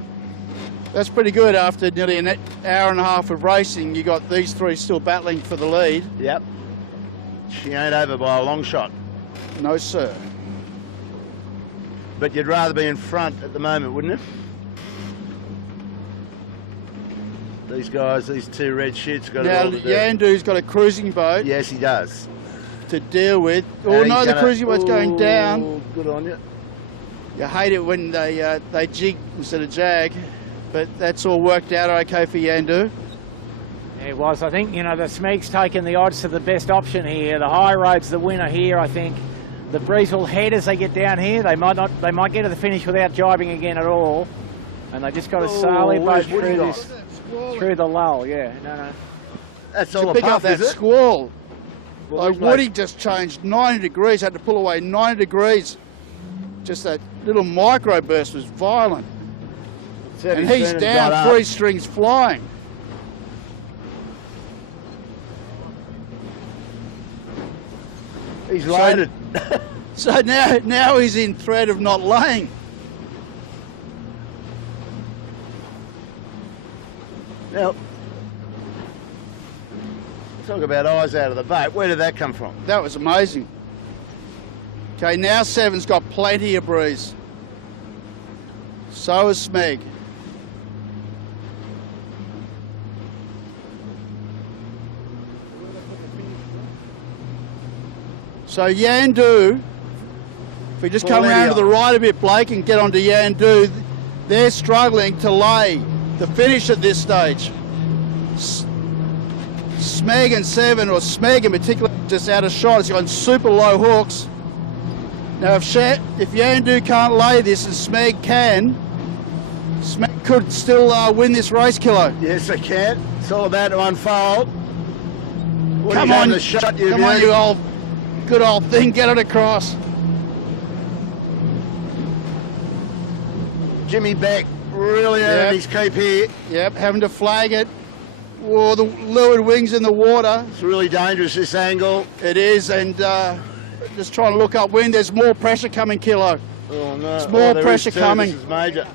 That's pretty good after nearly an hour and a half of racing. You got these 3 still battling for the lead. Yep. She ain't over by a long shot. No, sir. But you'd rather be in front at the moment, wouldn't you? These guys, these 2 red shits got it Now, all to do. Yandoo's got a cruising boat Yes, he does. to deal with. Oh, And no, he's the gonna- cruising boat's going down. Ooh, good on you. You hate it when they jig instead of jag, but that's all worked out okay for Yandoo. It was. I think, you know, the Smeg's taken the odds to the best option here. The high road's the winner here, I think. The breeze will head as they get down here. They might get to the finish without jibing again at all. And they just got to sail their boat where's through Woody this, through the lull. Yeah, no. That's To all a pick up puff, that is it? squall. Well, Like there's no- Woody just changed 90 degrees, had to pull away 90 degrees. Just that little microburst was violent. And he's down 3 strings flying. He's loaded. So now he's in threat of not laying. Now, talk about eyes out of the boat. Where did that come from? That was amazing. Okay, now 7's got plenty of breeze. So is Smeg. So Yandoo, if we just come around to the right a bit, Blake, and get onto Yandoo, they're struggling to lay the finish at this stage. Smeg and 7, or Smeg in particular, just out of shot. It's got super low hooks. Now if Yandoo can't lay this and Smeg can, Smeg could still win this race, Kilo. Yes, they can. It's all about to unfold. Come on, you good old thing, get it across. Jimmy Beck really earned his keep here. Yep, having to flag it. Whoa, the leeward wing's in the water. It's really dangerous, this angle. It is, and just trying to look upwind. There's more pressure coming, Kilo. Oh no, there's more pressure coming. This is major.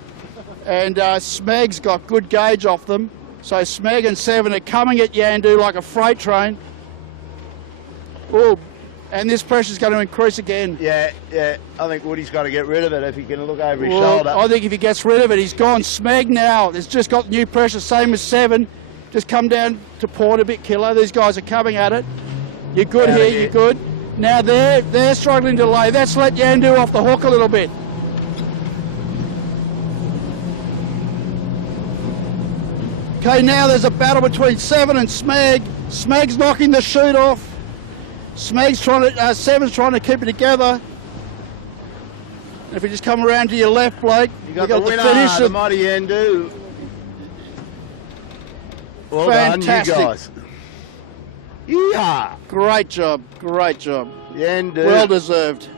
And Smeg's got good gauge off them. So Smeg and 7 are coming at Yandoo like a freight train. Oh, and this pressure's going to increase again. Yeah. I think Woody's got to get rid of it if he can look over his shoulder. I think if he gets rid of it, he's gone. Smeg now, it's just got new pressure, same as 7. Just come down to port a bit, Kilo. These guys are coming at it. You're good here, you're good. Now they're struggling to lay. Let's let Yandoo off the hook a little bit. Okay, now there's a battle between 7 and Smeg. Smeg's knocking the chute off. Smeg's trying to, 7's trying to keep it together. If you just come around to your left, Blake, you got the winner, the mighty Yandoo. Well fantastic. Done, you guys. Yeah. Great job, great job. Yandoo. Well deserved.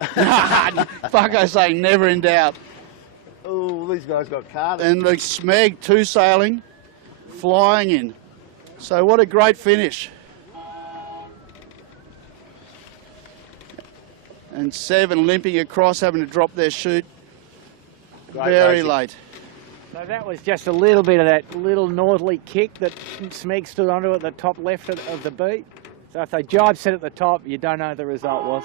Fucko saying never in doubt. Oh, these guys got carded. And the Smeg 2 sailing, flying in. So what a great finish. And 7 limping across, having to drop their chute very late. So that was just a little bit of that little northerly kick that Smeg stood onto at the top left of the beat. So if they jibe set at the top, you don't know what the result was.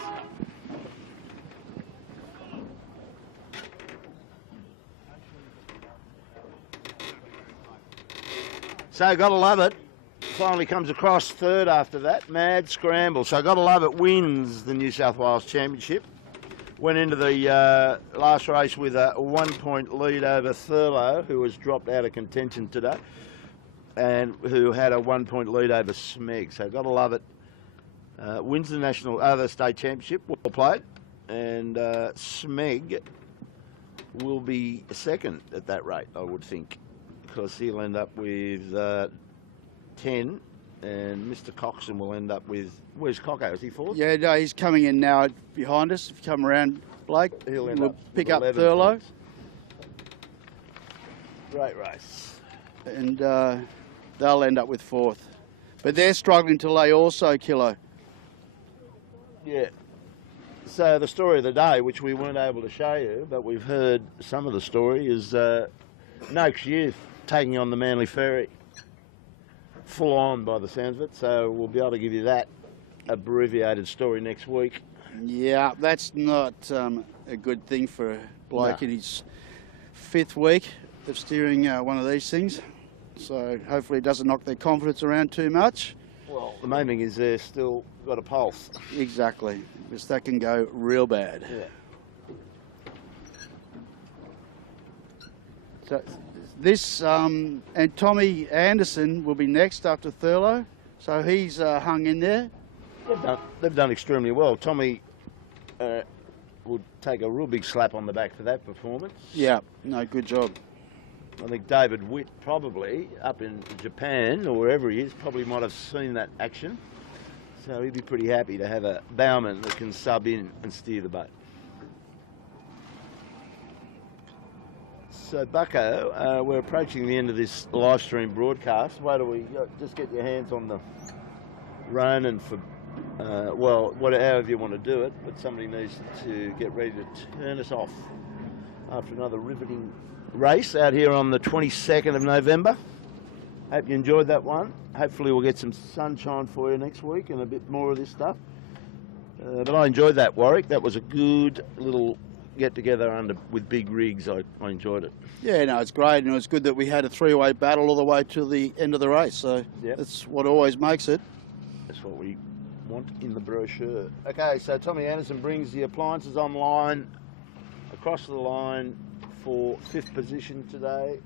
So got to love it. Finally comes across third after that. Mad scramble. So got to love it. Wins the New South Wales Championship. Went into the last race with a 1-point lead over Thurlow, who was dropped out of contention today, and who had a 1-point lead over Smeg. So got to love it. Wins the state championship. Well played. And Smeg will be second at that rate, I would think, because he'll end up with 10, and Mr. Coxon will end up with, where's Cocko? Is he fourth? Yeah, no, he's coming in now behind us. If you come around, Blake, he'll pick up Thurlow. Points. Great race. And they'll end up with fourth. But they're struggling to lay also, Kilo. Yeah. So the story of the day, which we weren't able to show you, but we've heard some of the story, is Noakes Youth taking on the Manly Ferry. Full on by the sounds of it, so we'll be able to give you that abbreviated story next week. Yeah, that's not a good thing for a bloke in his 5th week of steering one of these things. So hopefully it doesn't knock their confidence around too much. Well, the main thing is they're still got a pulse. Exactly, because that can go real bad. Yeah. So this, and Tommy Anderson will be next after Thurlow. So he's hung in there. They've done extremely well. Tommy would take a real big slap on the back for that performance. Yeah, no, good job. I think David Witt probably up in Japan or wherever he is probably might have seen that action. So he'd be pretty happy to have a bowman that can sub in and steer the boat. So Bucko, we're approaching the end of this live stream broadcast. Why do we just get your hands on the Ronin for, well, however you want to do it, but somebody needs to get ready to turn us off after another riveting race out here on the 22nd of November. Hope you enjoyed that one. Hopefully we'll get some sunshine for you next week and a bit more of this stuff. But I enjoyed that, Warwick. That was a good little get-together with big rigs. I enjoyed it. Yeah, no, it's great, and it's good that we had a three-way battle all the way to the end of the race, so yep. That's what always makes it. That's what we want in the brochure. Okay, so Tommy Anderson brings the appliances online, across the line for 5th position today.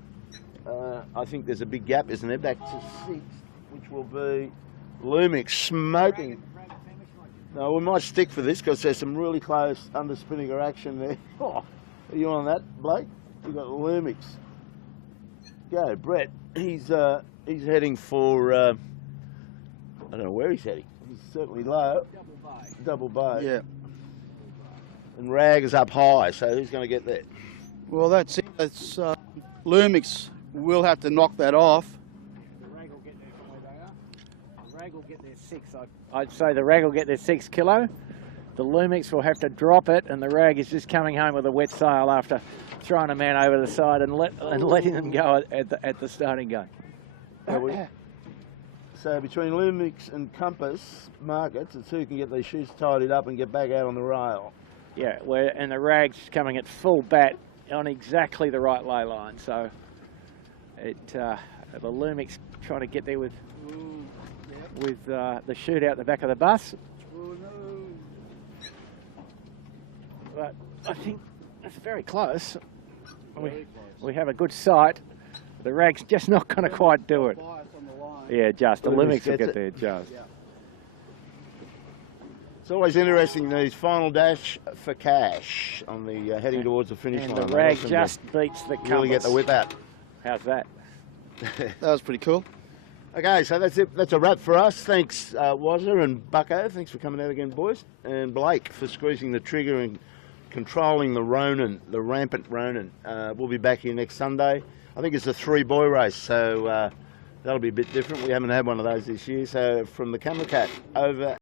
I think there's a big gap, isn't there, back to 6th, which will be Lumix smoking. No, we might stick for this because there's some really close under-spinnaker action there. Oh, are you on that, Blake? We've got Lumix. Go, Brett. He's heading for, I don't know where he's heading. He's certainly low. Double bay. Yeah. And Rag is up high, so who's going to get there? Well, that's it. It's Lumix will have to knock that off. The Rag will get there from where they are. The Rag will get there 6. I'd say the Rag will get there 6 kilo. The Lumix will have to drop it, and the Rag is just coming home with a wet sail after throwing a man over the side and letting them go at the starting gun. So between Lumix and Compass Markets, it's who can get these shoes tidied up and get back out on the rail. Yeah, and the Rag's coming at full bat on exactly the right lay line. So the Lumix trying to get there with the chute out the back of the bus. But I think that's very close. We have a good sight. The Rag's just not going to quite do it. Yeah, just. The Lumix will get there, just. It's always interesting, these final dash for cash on the heading towards the finish line. And the Rag just beats the Compass. Really get the whip out. How's that? That was pretty cool. Okay, so that's it. That's a wrap for us. Thanks, Wazza and Bucko. Thanks for coming out again, boys. And Blake for squeezing the trigger and controlling the Ronin, the rampant Ronin. We'll be back here next Sunday. I think it's a 3-boy race, so that'll be a bit different. We haven't had one of those this year. So from the Camera Cat, over